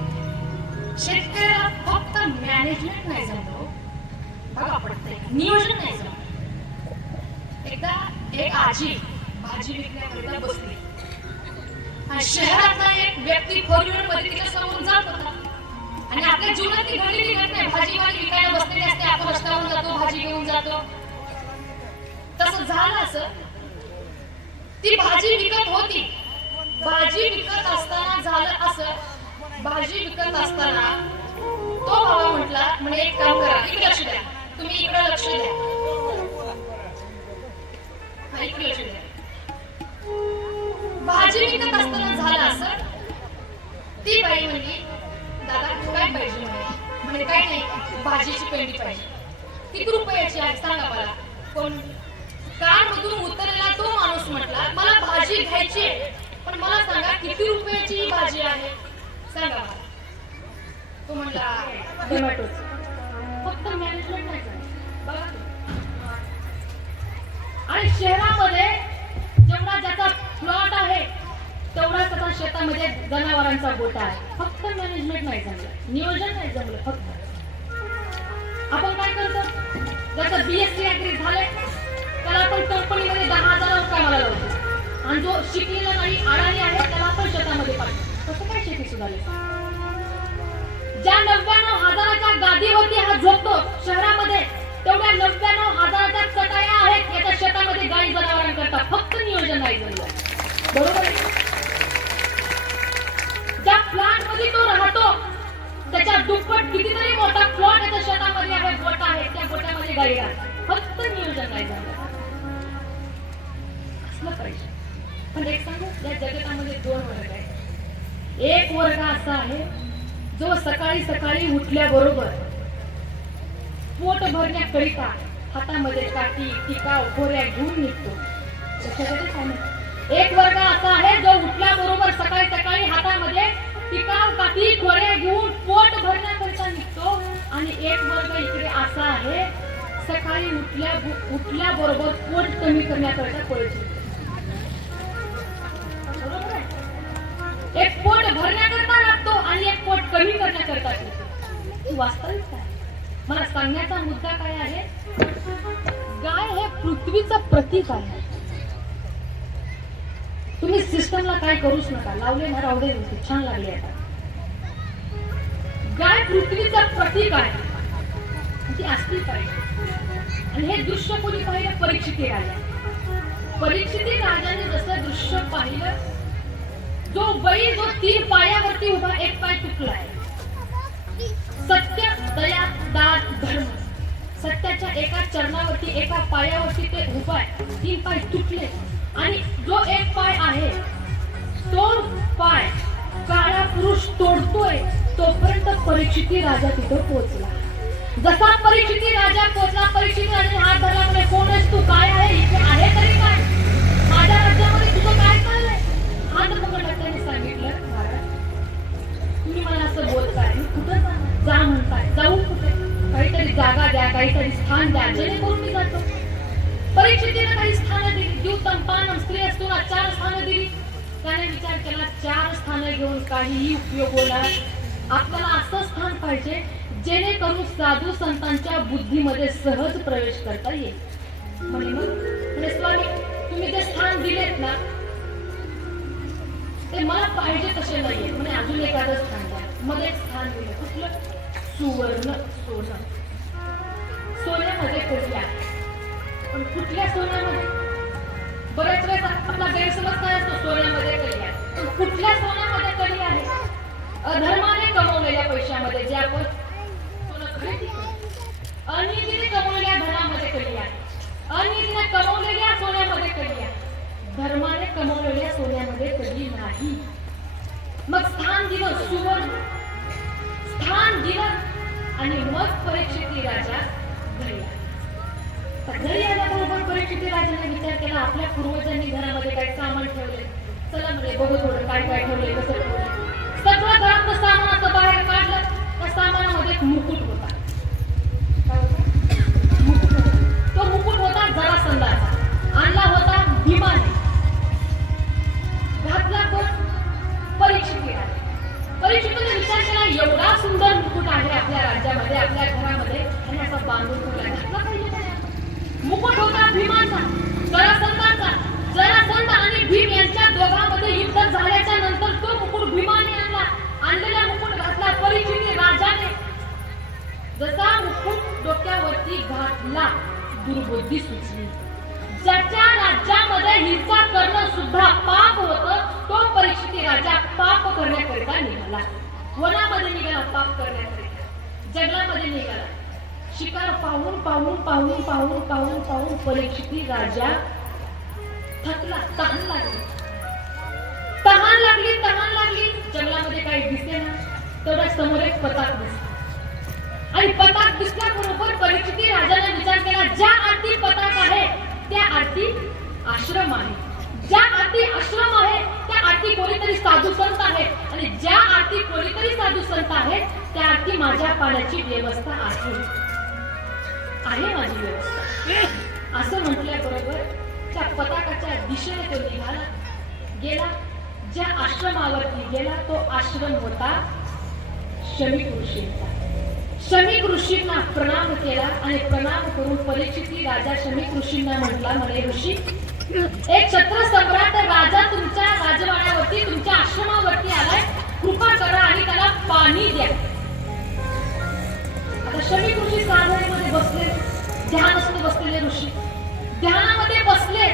शेतकऱ्याला फक्त मॅनेजमेंट नाही जमलो, बघा पडतंय, नियोजन नाही जमलं. एकदा एक आजी भाजी विकण्याकरिता बसली आणि शहरातला एक व्यक्ती 4 व्हीलर मध्ये तिच्या समोर जात होता आणि आपल्या जीवनात ती घडलेली घटना, भाजीवाली विकायला बसलेली असते, आपण रस्त्यावरून जातो, भाजी घेऊन जातो. तसं झालं असं, ती भाजी विकत होती. भाजी विकत असताना झालं असं, भाजी विकत असताना तो बाबा म्हटला, म्हणे एक काम करा, इकडे लक्ष द्या, तुम्ही इकडे लक्ष द्या, इकडे लक्ष द्या. भाजी विकत असताना झालं असं, ती बाई म्हणली, दादा काय पाहिजे? म्हणे काय नाही, भाजीची पेंडी पाहिजे. किती रुपयाची आहे सांगा मला. कोण? कारमधून उतरलेला तो माणूस म्हटला, मला भाजी घ्यायची, पण मला सांगा किती रुपयाची ही भाजी आहे सांगा मला. तो म्हटला टोमॅटोच. फक्त मॅनेजमेंट नाही बघा. आणि शहरामध्ये जेवढा ज्याचा प्लॉट आहे तेवढा त्याचा शेतामध्ये जनावरांचा गोठा आहे. फक्त मॅनेजमेंट नाही जमलं, नियोजन नाही जमलं. फक्त आपण काय करतो, ज्याचं BSc ऍग्री झालंय त्याला आपण कंपनीमध्ये 10,000 कामाला लावतो आणि जो शिकलेला नाही, अडाणी आहे, त्याला आपण शेतामध्ये पाठवतो. कसं काय शेती सुधारली? ज्या 99,000च्या गादीवरती हा झोपतो शहरामध्ये, तेवढ्या 99,000च्या चटाया आहेत याच्या शेतामध्ये गाई जनावरांकरता. फक्त नियोजन नाही जमलं, बरोबर आहे? ज्या प्लॉट मध्ये तो राहतो त्याच्या दुप्पट कितीतरी मोठा प्लॉट याच्या शेतामध्ये आहे, गोठा आहे, त्या गोठ्यामध्ये गाई राहतात. फक्त नियोजन नाही झालं. असलं पाहिजे. पण एक सांगू, या जगतामध्ये 2 वर्ग आहेत. एक वर्ग असा आहे जो सकाळी सकाळी उठल्याबरोबर पोट भरण्याकरिता हातामध्ये काठी, टिकाव, खोऱ्या घेऊन निघतो. एक वर्ग असा आहे जो उठल्याबरोबर सकाळी सकाळी हातामध्ये टिकाव, काठी, खोऱ्या घेऊन पोट भरण्याकरिता निघतो. आणि एक वर्ग इकडे असा आहे, सकाळी उठल्याबरोबर पोट कमी करण्याकरिता पळतो. बरोबर आहे? एक पोट भरण्याकरिता लागतो आणि एक पोट कमी करण्याकरिता लागतो. वास्तविक काय? मला सांगण्याचा मुद्दा काय आहे, गाय हे पृथ्वीचं प्रतीक आहे. तुम्ही सिस्टमला काय करूच नका, लावले ना राहू दे, छान लागले. आता गाय पृथ्वीचं प्रतीक आहे, ती असली पाहिजे. आणि हे दृश्य कोणी पाहिलं? परीक्षिती राजा. परीक्षिती राजाने जसं दृश्य पाहिलं, जो बैल जो 3 पायावरती उभा, एक पाय तुटलाय. सत्य, दया, दान, धर्म, सत्याच्या एका चरणावरती, एका पायावरती ते उभा आहे. 3 पाय तुटले आणि जो एक पाय आहे तो पाय काळा पुरुष तोडतोय, तोपर्यंत परीक्षिती राजा तिथं पोहोचला. जसा परीक्षिती राजा पोहोचला, परीक्षिती राजाने हात धरला, म्हणजे कोण आहेस तू, काय आहे, इथे आहे तरी काय, माझ्या राज्यामध्ये तुझं काय चाललंय? हात पकडला. त्याने सांगितलं, महाराज तुम्ही मला असं बोलताय, मी कुठं जा म्हणताय, जाऊ कुठे? काहीतरी जागा द्या, काहीतरी स्थान द्या, जेणेकरून मी जातो. परीक्षितीने काही स्थानं दिली, द्यूतम, पानम, स्त्री असतो ना, 4 स्थानं दिली. त्याने विचार केला, 4 स्थानं घेऊन काहीही उपयोग होणार. आपल्याला असं स्थान पाहिजे जेणेकरून साधू संतांच्या बुद्धीमध्ये सहज प्रवेश करता येईल. म्हणजे स्वामी तुम्ही जे स्थान दिलेत ना, ते मला पाहिजे तसे नाहीये, म्हणजे अजून एखादं स्थान द्या. मला एक स्थान दिलं, कुठलं? सुवर्ण, सोनं. सोन्यामध्ये कळी आहे, पण कुठल्या सोन्यामध्ये? बऱ्याच वेळेस आपला गैरसमज काय असतो, सोन्यामध्ये कळी आहे, पण कुठल्या सोन्यामध्ये कळी आहे? अधर्माने कमवलेल्या पैशामध्ये, जे आपण सोनं खरेदी करतो. अनितीने कमवलेल्या धनामध्ये कळी आहे, अनितीने कमवलेल्या सोन्यामध्ये कळी आहे, धर्माने कमवलेल्या सोन्यामध्ये कळी नाही. मग स्थान दिलं, सुवर्ण स्थान दिलं, आणि मग परीक्षिती राजा घरी आला. घरी आल्याबरोबर परीक्षिती राजाने विचार केला, आपल्या पूर्वजांनी घरामध्ये काय सामान ठेवले, चला म्हणजे बघू थोडं काय काय ठेवले, कसं ठेवले. सगळं घरातलं सामान असं बाहेर काढलं. त्या सामानामध्ये एक मुकुट होता. काय होता? मुकुट होता. तो मुकुट होता जरासंधाचा, आणला होता भीमाने, घातला कोण? परीक्षिती राजा. परीक्षितीने विचार केला, एवढा सुंदर मुकुट आहे आपल्या राज्यामध्ये, आपल्या घरामध्ये, आणि असा बांधून ठेवला, घातला पाहिजे. मुकुट होता भीमाचा, जरासंधाचा. जरासंध आणि भीम यांच्या दोघांमध्ये युद्ध झाल्याच्या नंतर तो मुकुट भीमाने आणला. आणलेला मुकुट घातला परीक्षिती राजाने. जसा मुकुट डोक्यावरती घातला, दुर्बुद्धी सुचली. ज्याच्या राज्यामध्ये हिंसा करणं सुद्धा पाप होतं, तो परीक्षिती राजा पाप करण्याकरिता निघाला. वनामध्ये निघाला पाप करण्याकरिता, जंगलामध्ये निघाला. शिकार पाहून पाहून पाहून पाहून पाहून पाहून परीक्षिती राजा थकला, तहान लागली. तहान लागली, तहान लागली. जंगलामध्ये काही दिसे ना, तेवढ्या समोर एक पताक दिसला. आणि पताक दिसल्याबरोबर परीक्षिती राजाने विचार केला, ज्या आरती पताक आहे त्या आरती आश्रम आहे, ज्या आरती आश्रम आहे त्या आरती कोणीतरी साधू संत आहे, आणि ज्या आरती कोणीतरी साधू संत आहे त्या आरती माझ्या पाण्याची व्यवस्था आहे माझी व्यवस्था. असं म्हटल्याबरोबर त्या पताकाच्या दिशेने तो निघाला, गेला. ज्या आश्रमावरती गेला तो आश्रम होता शमीक ऋषींचा. शमीक ऋषींना प्रणाम केला, आणि प्रणाम करून परीक्षिती राजा शमीक ऋषींना म्हटला, म्हणे ऋषी, एक छत्र सम्राट राजा तुमच्या राजवाड्यावरती, तुमच्या आश्रमावरती आलाय, कृपा करा आणि त्याला पाणी द्या. आता शमीक ऋषी साधनेमध्ये बसले, ध्यानस्थ बसलेले ऋषी ध्यानामध्ये बसले.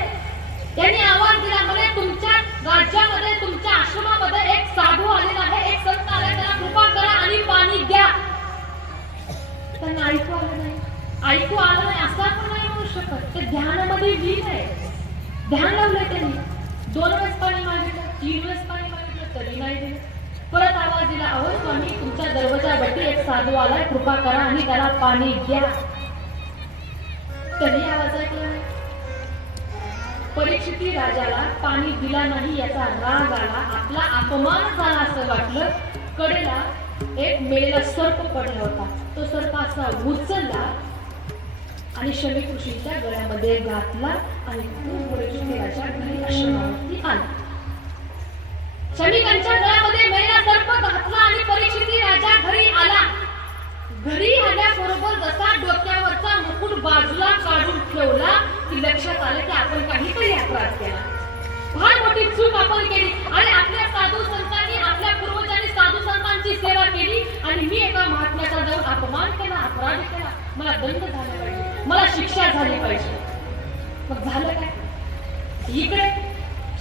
त्यांनी आवाज दिला, म्हणे तुमच्या राज्यामध्ये, तुमच्या आश्रमामध्ये एक साधू आलेला आहे, एक संत आलाय, त्याला कृपा करा आणि पाणी द्या. त्यांना ऐकू आलं नाही, ऐकू आलं नाही असं आपण नाही म्हणू शकत. ते ध्यानामध्ये लीन आहे, ध्यान लावलंय त्यांनी. 2 वेळेस पाणी मागितलं, 3 वेळेस पाणी मागितलं, तरी नाही दिलं. परत आवाज दिला, अहो स्वामी, तुमच्या दरवाजाभोवती एक साधू आलाय, कृपा करा आणि त्याला पाणी द्या. तरी आवाज ऐकला नाही. परीक्षिती राजाला पाणी दिला नाही याचा राग आला, आपला अपमान झाला असं वाटलं. कडेला एक मेलेला सर्प पडला होता. तो सर्प असा उचलला आणि शमीक ऋषीच्या गळ्यामध्ये घातला, आणि तो परीक्षिती राजा घरी आश्रमावरती आला. शमीकांच्या गळ्यामध्ये मेलेला सर्प घातला आणि परीक्षिती राजा घरी आला. घरी आल्याबरोबर जसा डोक्यावरचा मुकुट बाजूला काढून ठेवला की लक्षात आलं की आपण काहीतरी अपराध केला, फार मोठी चूक आपण केली. आणि आपल्या साधू संतांनी, आपल्या पूर्वजांनी साधू संतांची सेवा केली आणि मी एका महात्म्याचा जाऊन अपमान केला, अपराध केला, मला दंड झाला पाहिजे, मला शिक्षा झाली पाहिजे. मग झालं काय? इकडे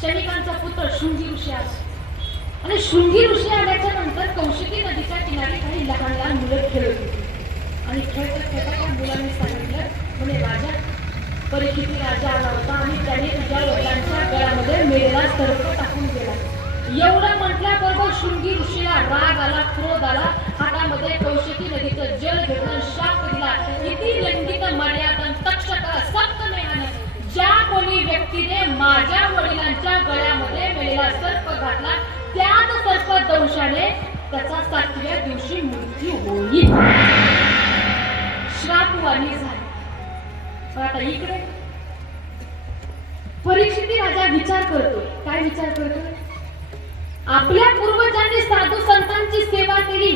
शनिकांचा पुत्र शृंगी ऋषी आला आणि शृंगी ऋषी आल्याच्या नंतर कौशिकी नदीच्या किनारी काही लहान लहान मुलं खेळत होती आणि खेळता खेळता त्या मुलांनी सांगितलं, म्हणे राजा, परीक्षिती राजा आला होता आणि त्याने तुझ्या वडिलांच्या गळ्यामध्ये मेलेला सर्प टाकून गेला. एवढं म्हटल्याबरोबर शृंगी ऋषीला राग आला, क्रोध आला, हातामध्ये कौशिकी नदीचं जल घेतलं, शाप दिला, इति लंघित मर्यादा तक्षक सप्त मेहाने. ज्या कोणी व्यक्तीने माझ्या वडिलांच्या गळ्यामध्ये मेलेला सर्प घातला त्याच सर्प दंशाने त्याचा 7व्या दिवशी मृत्यू होईल. श्रापवाणी झाली. पण आता इकडे परीक्षिती राजा विचार करतोय. काय विचार करतोय? आपल्या पूर्वजांनी साधू संतांची सेवा केली,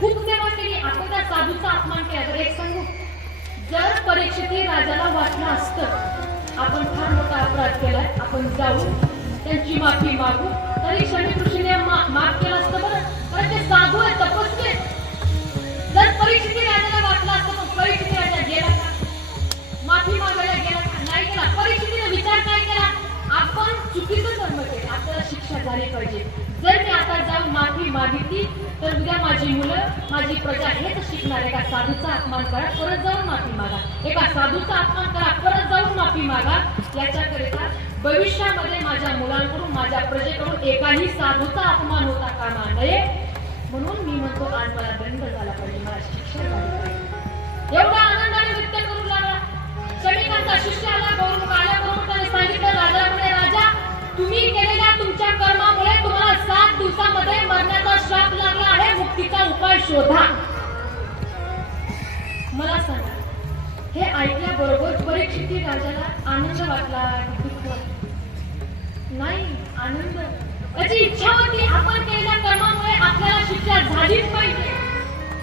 खूप सेवा केली, आपण त्या साधूचा अपमान केला. तर एक सांगू, जर परीक्षिती राजाला वाटलं असतं आपण फार मोठा अपराध केलाय, आपण जाऊ त्यांची माफी मागू, तरी शनी ऋषीने माफ केलं असतं. बरं, कारण ते साधू आहे, तपस्वी आहे. जर परीक्षिती राजाला वाटलं असतं पण परीक्षिती राजा गेला का? माफी मागायला गेला का? नाही गेला. परीक्षितीने विचार काय केला? आपण चुकीचं कर्म केलं, आपल्याला शिक्षा झाली पाहिजे. जर मी आता जाऊन माफी मागितली तर उद्या माझी मुलं, माझी प्रजा हेच शिकणार. एका साधूचा अपमान करा, परत जाऊन माफी मागा, एका साधूचा अपमान करा, परत जाऊन माफी मागा. याच्याकरिता भविष्यामध्ये माझ्या मुलांकडून, माझ्या प्रजेकडून एकाही साधूचा अपमान होता कामा नये. म्हणून मी म्हणतो आज मला दंड झाला पाहिजे, मला शिक्षा झाली पाहिजे. एवढा आनंदाने नृत्य करू लागला. शनिकांचा शिष्य आला, गौरव आल्याबरोबर त्याने सांगितलं राजाला, म्हणे राजा, तुम्ही केलेल्या तुमच्या कर्मामुळे तुम्हाला 7 दिवसामध्ये मरण्याचा श्राप लागला आहे, मुक्तीचा उपाय शोधा. मला सांगा, हे ऐकल्याबरोबर परीक्षिती राजाला आनंद वाटला की दुःख वाटलं? नाही, आनंद. त्याची इच्छा होती आपण केलेल्या कर्मामुळे आपल्याला शिक्षा झालीच पाहिजे,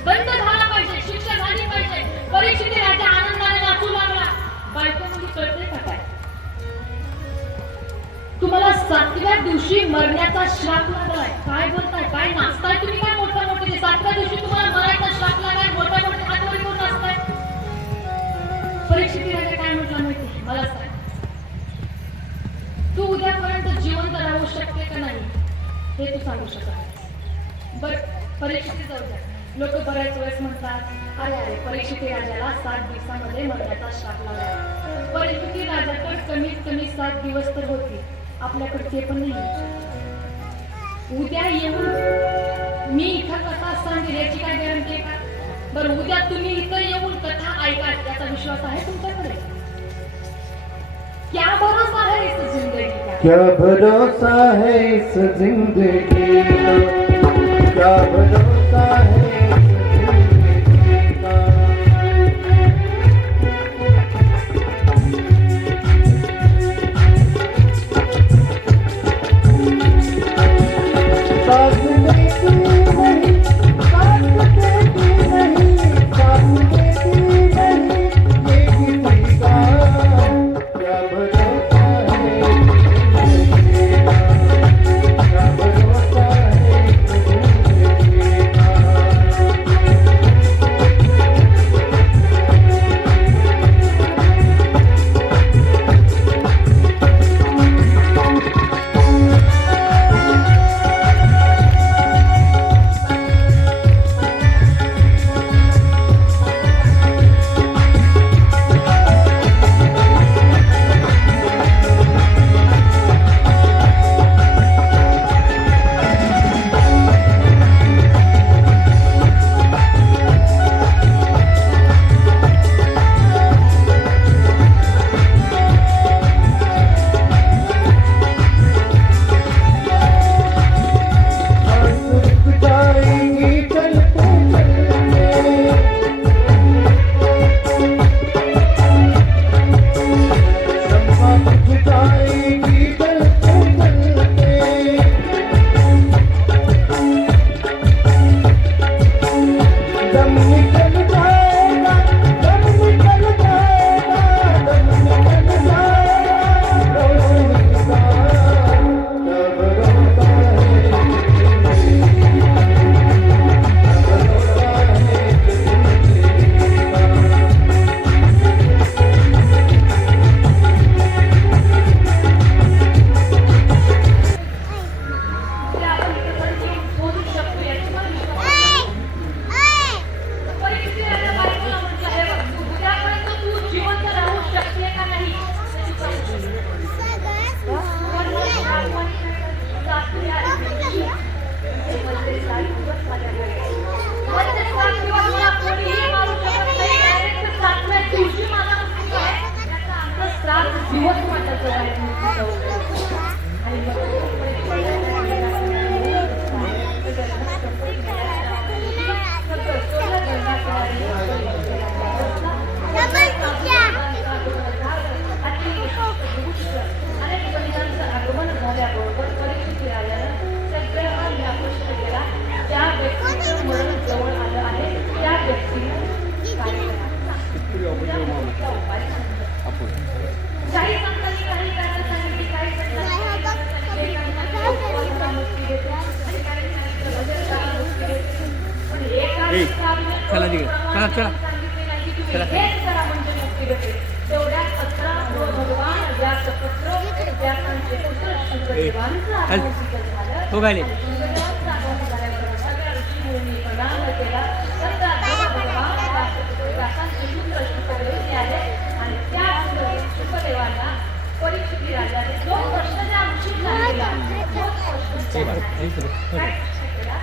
दंड झाला पाहिजे, शिक्षा झाली पाहिजे. परीक्षिती राजा आनंदाने नाचू लागला. बायको म्हणजे कळते का काय? तुम्हाला 7व्या दिवशी मरण्याचा श्राप लागलाय. काय बोलताय? काय नाचताय तुम्ही? काय मोठ्या मोठे 7व्या दिवशी तुम्हाला मरायचा श्राप लागलाय, मोठ्या मोठ्या हातवरी करून नाचताय. परीक्षिती राजा काय म्हटलं माहिती? मला सांग, तू उद्यापर्यंत जिवंत राहू शकते का नाही हे तू सांगू शकत. बर, परीक्षिती जाऊ द्या. लोक बऱ्याच वेळेस म्हणतात, अरे अरे परीक्षिती राजाला 7 दिवसामध्ये मरण्याचा श्राप लागला. परीक्षिती राजाकडे कमीत कमी 7 दिवस तर होती, आपल्याकडे ते पण नाही. उद्या येऊन मी इथं कथा सांगेल याची काय गॅरंटी आहे का? बरं, उद्या तुम्ही इथं येऊन कथा ऐका याचा विश्वास आहे तुमच्याकडे? क्या भरोसा है इस जिंदगी का? क्या भरोसा है इस जिंदगी का? क्या भरोसा है चला, चला. सांगितले नाही की तुम्ही चला. हेच करा म्हणजे मुक्ती भेटेल. तेवढ्यात 11 भगवान व्यासपुत्र व्यासांचे पुत्र शुक्रदेवांचं आगमन झालं. हो गायले. आणि शुक्रदेवांचं आगमन झाल्याबरोबर सगळ्या ऋषीमुनी प्रणाम केला. सगळा भगवान व्यासांचे पुत्र शुक्रदेव आले आणि त्या शुक्रदेवांना परीक्षित राजाने 2 वर्ष त्या ऋषींना दिला. 2 वर्ष काय केला?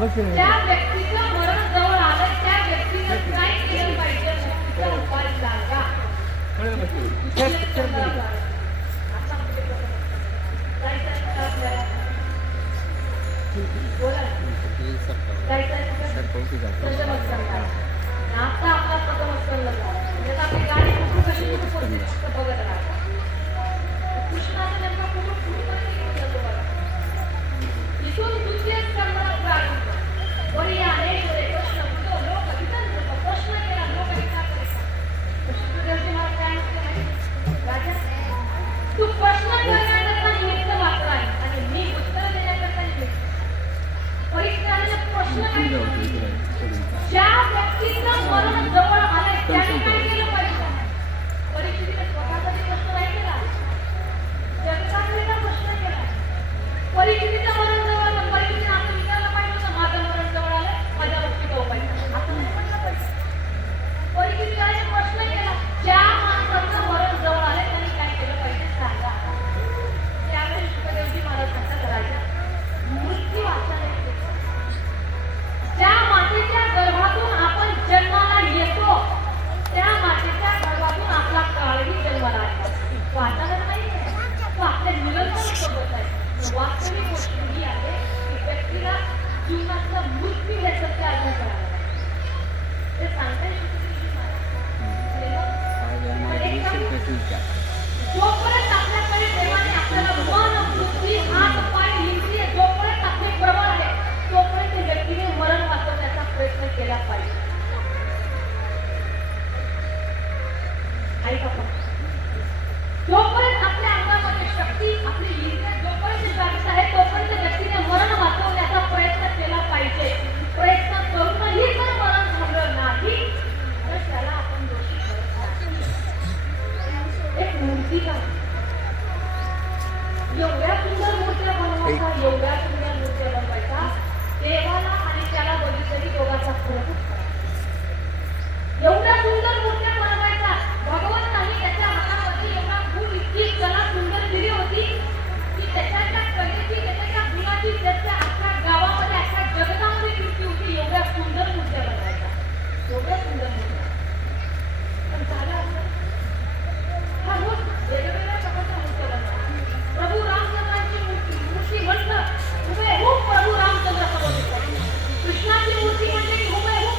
त्या व्यक्तीचं मरण जवळ आलं, त्या व्यक्तीनं काय केलं पाहिजे मुक्तीचा उपाय सांगा. आता कुठे जायचं आहे का आपल्याला? बोला ना. जायचं आहे का? प्रथमस्थान काय? आता आपला प्रथमस्थानला जाऊ. म्हणजे आता आपली गाडी कुठून कशी कुठून पडते फक्त बघत राहा. कृष्णाचा नेमका कुठून घेऊन जातो बघा. इथून दुसऱ्या स्तंभाला प्रारंभ. वरी अनेश्वरे प्रश्न तो लोक विचारतो प्रश्न केला लोक विचार करायचा. शुक्रदेवजी मला काय म्हणते माहिती? राजा तू प्रश्न करण्याकरता निमित्त मात्र आहे आणि मी उत्तर देण्याकरता निमित्त. परीक्षाने प्रश्न काय? ज्या व्यक्तीचं मरण जवळ आलंय त्याने काय केलं पाहिजे? परीक्षेने स्वतःसाठी प्रश्न नाही केला, जगताकरिता प्रश्न केला. परीक्षेचं मरण जवळ आलं, परीक्षेने असं विचारलं पाहिजे होतं माझं मरण जवळ आलं, माझ्या मुक्तीचा उपाय सांगा. असं नाही म्हटलं पाहिजे. परीक्षेने प्रश्न केला, ज्या माणसाचं मरण जवळ आलंय त्यांनी काय केलं पाहिजे सांगा. त्यावेळी शुक्रदेवजी महाराज सांगतात राजा मृत्यू वाचन. ज्या मातेच्या गर्भातून आपण जन्माला येतो त्या मातेच्या गर्भातून आपला काळही जन्माला आला. वाचायला नाही तो आपल्या निरंतर सोबत आहे. वास्तविक गोष्ट ही आहे की व्यक्तीला जीवनातला मृत्यू हे सत्य आढळून करायला ते सांगताय शुक्रदेवजी महाराज. जोपर्यंत आपल्याकडे देवाने आपल्याला मन बुद्धी हात पाय इंद्रिय जोपर्यंत आपले प्रबळ आहे तोपर्यंत व्यक्तीने मरण वाचवण्याचा प्रयत्न केला पाहिजे. ऐका पण जोपर्यंत आपल्या अंगामध्ये शक्ती आपली इंद्रिय जोपर्यंत जागृत आहे तोपर्यंत व्यक्तीने मरण वाचवण्याचा प्रयत्न केला पाहिजे. प्रयत्न करूनही जर मरण झालं नाही तर त्याला आपण दोषी ठरत नाही. एक मूर्ती का एवढ्या सुंदर मूर्त्या बनवायचा, एवढ्या सुंदर मूर्त्या बनवायचा, देवाला आणि त्याला बघितली दोघांचा फरक. एवढ्या सुंदर मूर्त्या बनवायचा, भगवंतांनी त्याच्या हातामध्ये एवढा गुण इतकी कला सुंदर दिली होती की त्याच्या कलेची त्याच्या गुणाची त्याच्या अख्ख्या गावामध्ये अख्ख्या जगतामध्ये कीर्ती होती. एवढ्या सुंदर मूर्त्या बनवायचा, एवढ्या सुंदर मूर्त्या. पण झालं असं हा रोज वेगवेगळ्या प्रकारच्या मूर्त्या बनवतात. प्रभू रामचंद्रांची मूर्ती म्हटलं हुबेहूब प्रभू रामचंद्र समोर दिसतात. कृष्णाची मूर्ती म्हणजे हुबेहूब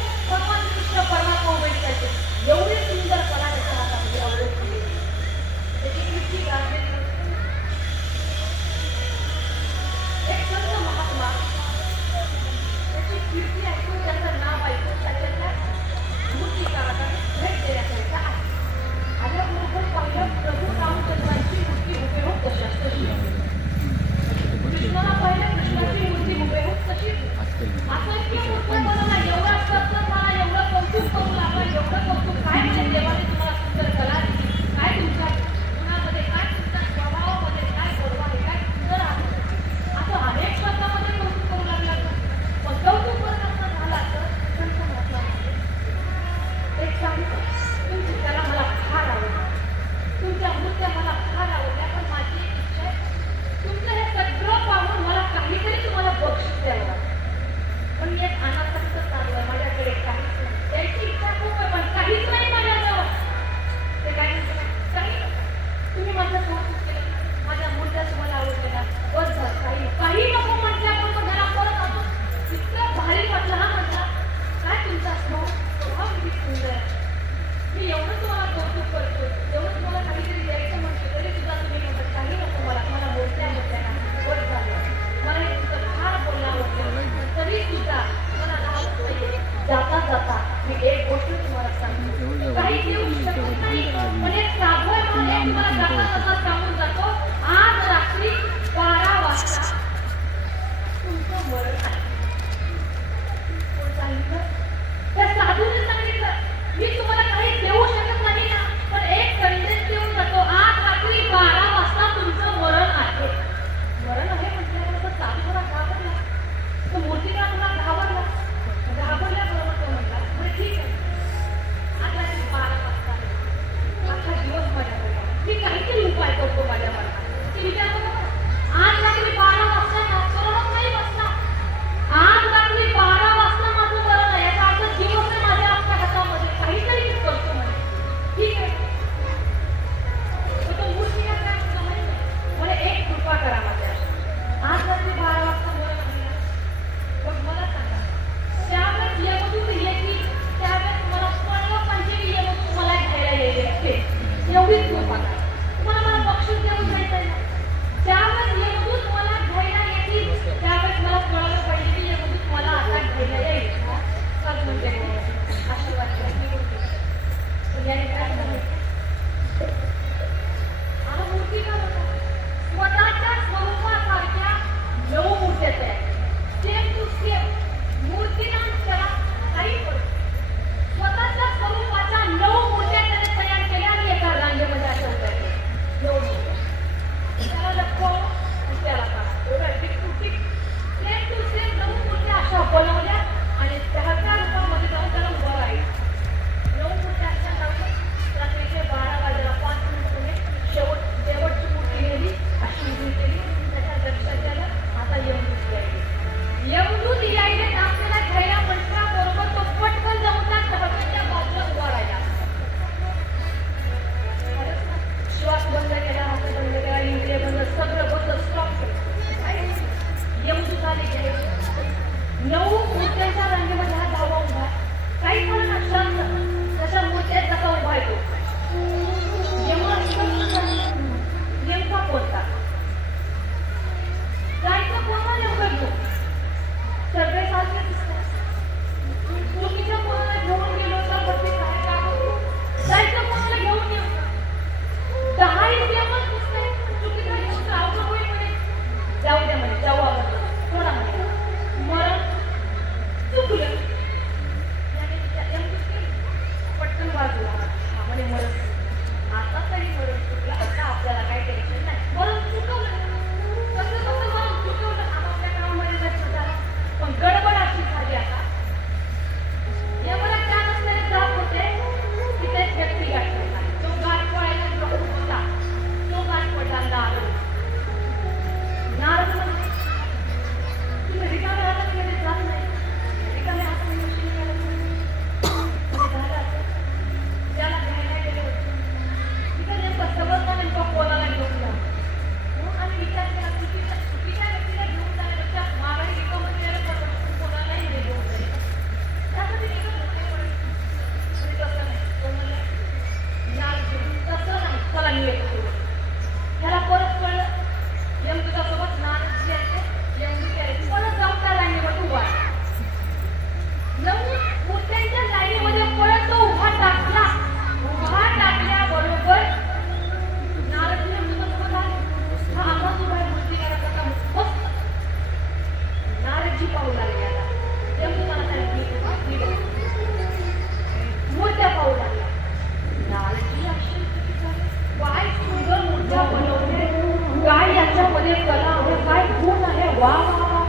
वा वा वा.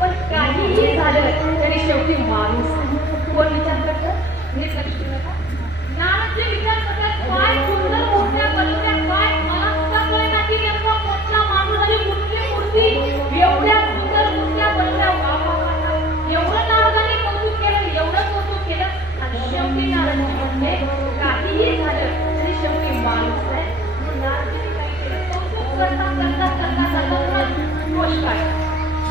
पण काहीही झालं तरी शेवटी माणूस कोण विचार करतं नीट लक्ष देऊ नका. नारदजी विचार करतात काय सुंदर मोठ्या बलत्या काय अनंत परिणामी नेमका मोठा माणूस आणि कुठली मूर्ती एवढ्या सुंदर मोठ्या बलत्या वा वा वा. एवढं नारदाने कौतुक केलं एवढं कौतुक केलं आणि शेवटी नारदजी म्हणले काहीही झालं तरी शेवटी माणूस आहे. नारदजी काय केलं कौतुक करता करता करता करता दोष काय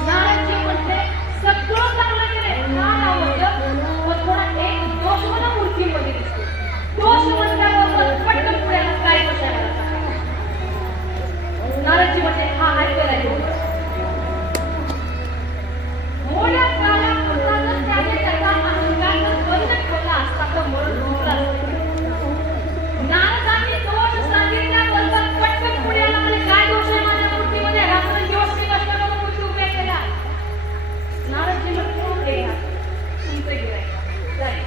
नारदजी म्हणते सगळं चांगलं केलंय का आवडलं पण थोडा एक दोष मला मूर्तीमध्ये दिसतो. दोष म्हटल्यावर पटकन पुढ्याला काय कशाला नारदजी म्हणते हा ऐकायला येऊ मोठ्या काळा पुत्रानं त्याने त्याचा अहंकार बंद ठेवला असता तर मरण झोपला नारदांनी दोष सांगितल्याबरोबर पटकन पुढ्याला म्हणजे काय दोष आहे माझ्या मूर्तीमध्ये रात्र दिवस मी कष्ट करून मूर्ती उभ्या केल्या. नारदजी म्हणते तुमचं गिराईक जाईल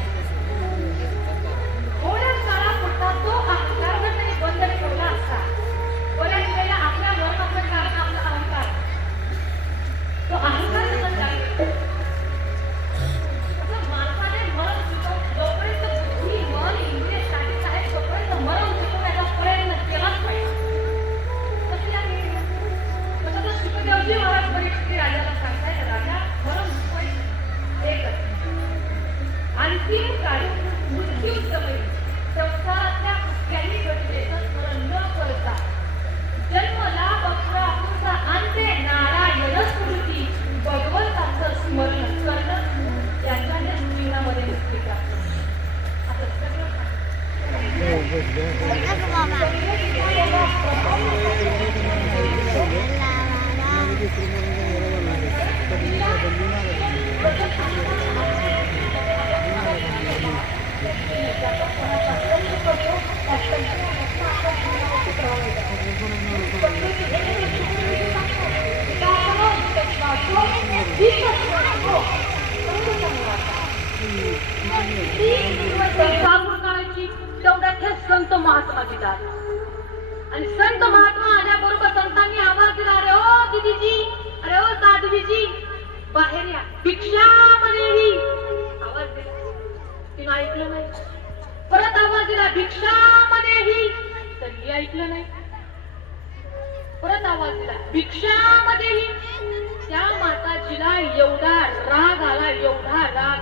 थोड्या काळापुरता तो अहंकार जर त्यांनी बंद ठेवला असता बऱ्याच वेळेला आपल्या मरणाचं कारण आपला अहंकार तो अहंकार कसं जाईल असं माणसाने मरण जोपर्यंत बुद्धी मन इंद्रिय शारीरिक आहे तोपर्यंत मरण चुकवण्याचा प्रयत्न केलाच पाहिजे. कसं आहे तसं तर सुखदेवजी महाराज परीक्षित राजाला सांगतायत राजा मरण चुकवायचं एकच अंतिम काळी मृत्यू समयी संसारातल्या कुठल्याही घटनेचं स्मरण न करता जन्मला बघता तुमचा अंत्य नारायण स्मृती भगवंताचं स्मरण करणं याच्याने जीवनामध्ये मुक्ती प्राप्त असं सगळं तेवढ्यात हे संत महात्मा दितात आणि संत महात्मा आल्याबरोबर संतांनी आवाज दिला अरे ओ दीदीजी अरे ओ साधवीजी बाहेर या भिक्षामध्ये आवाज दिला तिने ऐकलं नाही. परत आवाज दिला भिक्षामध्ये तरी ऐकलं नाही. परत आवाज दिला भिक्षामध्ये त्या माताजीला एवढा राग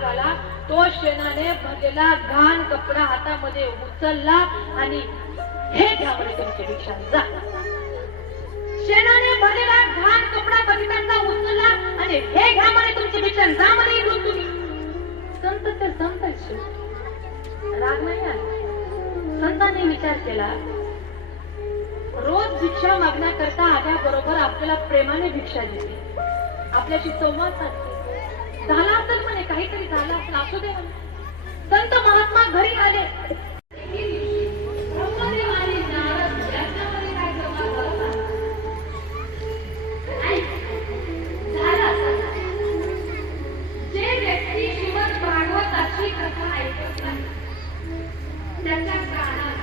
आला तो शेणाने भरलेला घाण कपडा हातामध्ये उचलला आणि हे घ्या म्हणे तुमची भिक्षा जा. शेणाने भरलेला घाण कपडा बघितला उचलला आणि हे घ्या म्हणे तुमची भिक्षा जा म्हणे इकडून तुम्ही. संत ते संत राग नाही आला. संतांनी विचार केला रोज भिक्षा मागण्याकरता आल्याबरोबर आपल्याला प्रेमाने भिक्षा देते आपल्याशी संवाद साधते झाला असेल म्हणे काहीतरी झालं असेल असू दे म्हणे. संत महात्मा घरी आले ब्रह्मदेव आणि नारद याच्यामध्ये काय कमाल बघा झालं असं जे व्यक्ती श्रीमद भागवताची कथा ऐकत नाही त्याच्या कानात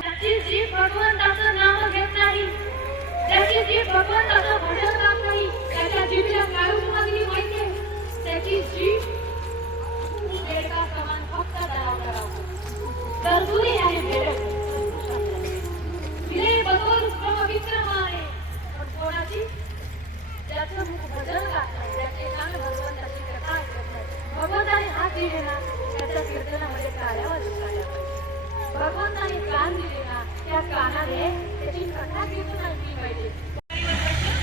त्याची जीभ भगवंताचं नाम घेत नाही त्याची जीभ भगवंताचं भजन करत नाही त्याच्या जीभेला काढून मागणी माहिती त्याची जीभ एका समान फक्त करावं तरतुरी आहे तिने बदल पवित्र आहे पण कोणाची त्याचं भजन करत नाही त्याचे कान भगवंताची कथा ऐकत नाही. भगवंताने हात दिले ना त्याच्या कीर्तनामध्ये टाळ्या वाजत पाहिजे. भगवंताने कान दिले ना त्या कानाने त्याची कथा कीर्तन ऐकली पाहिजे.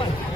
माहिती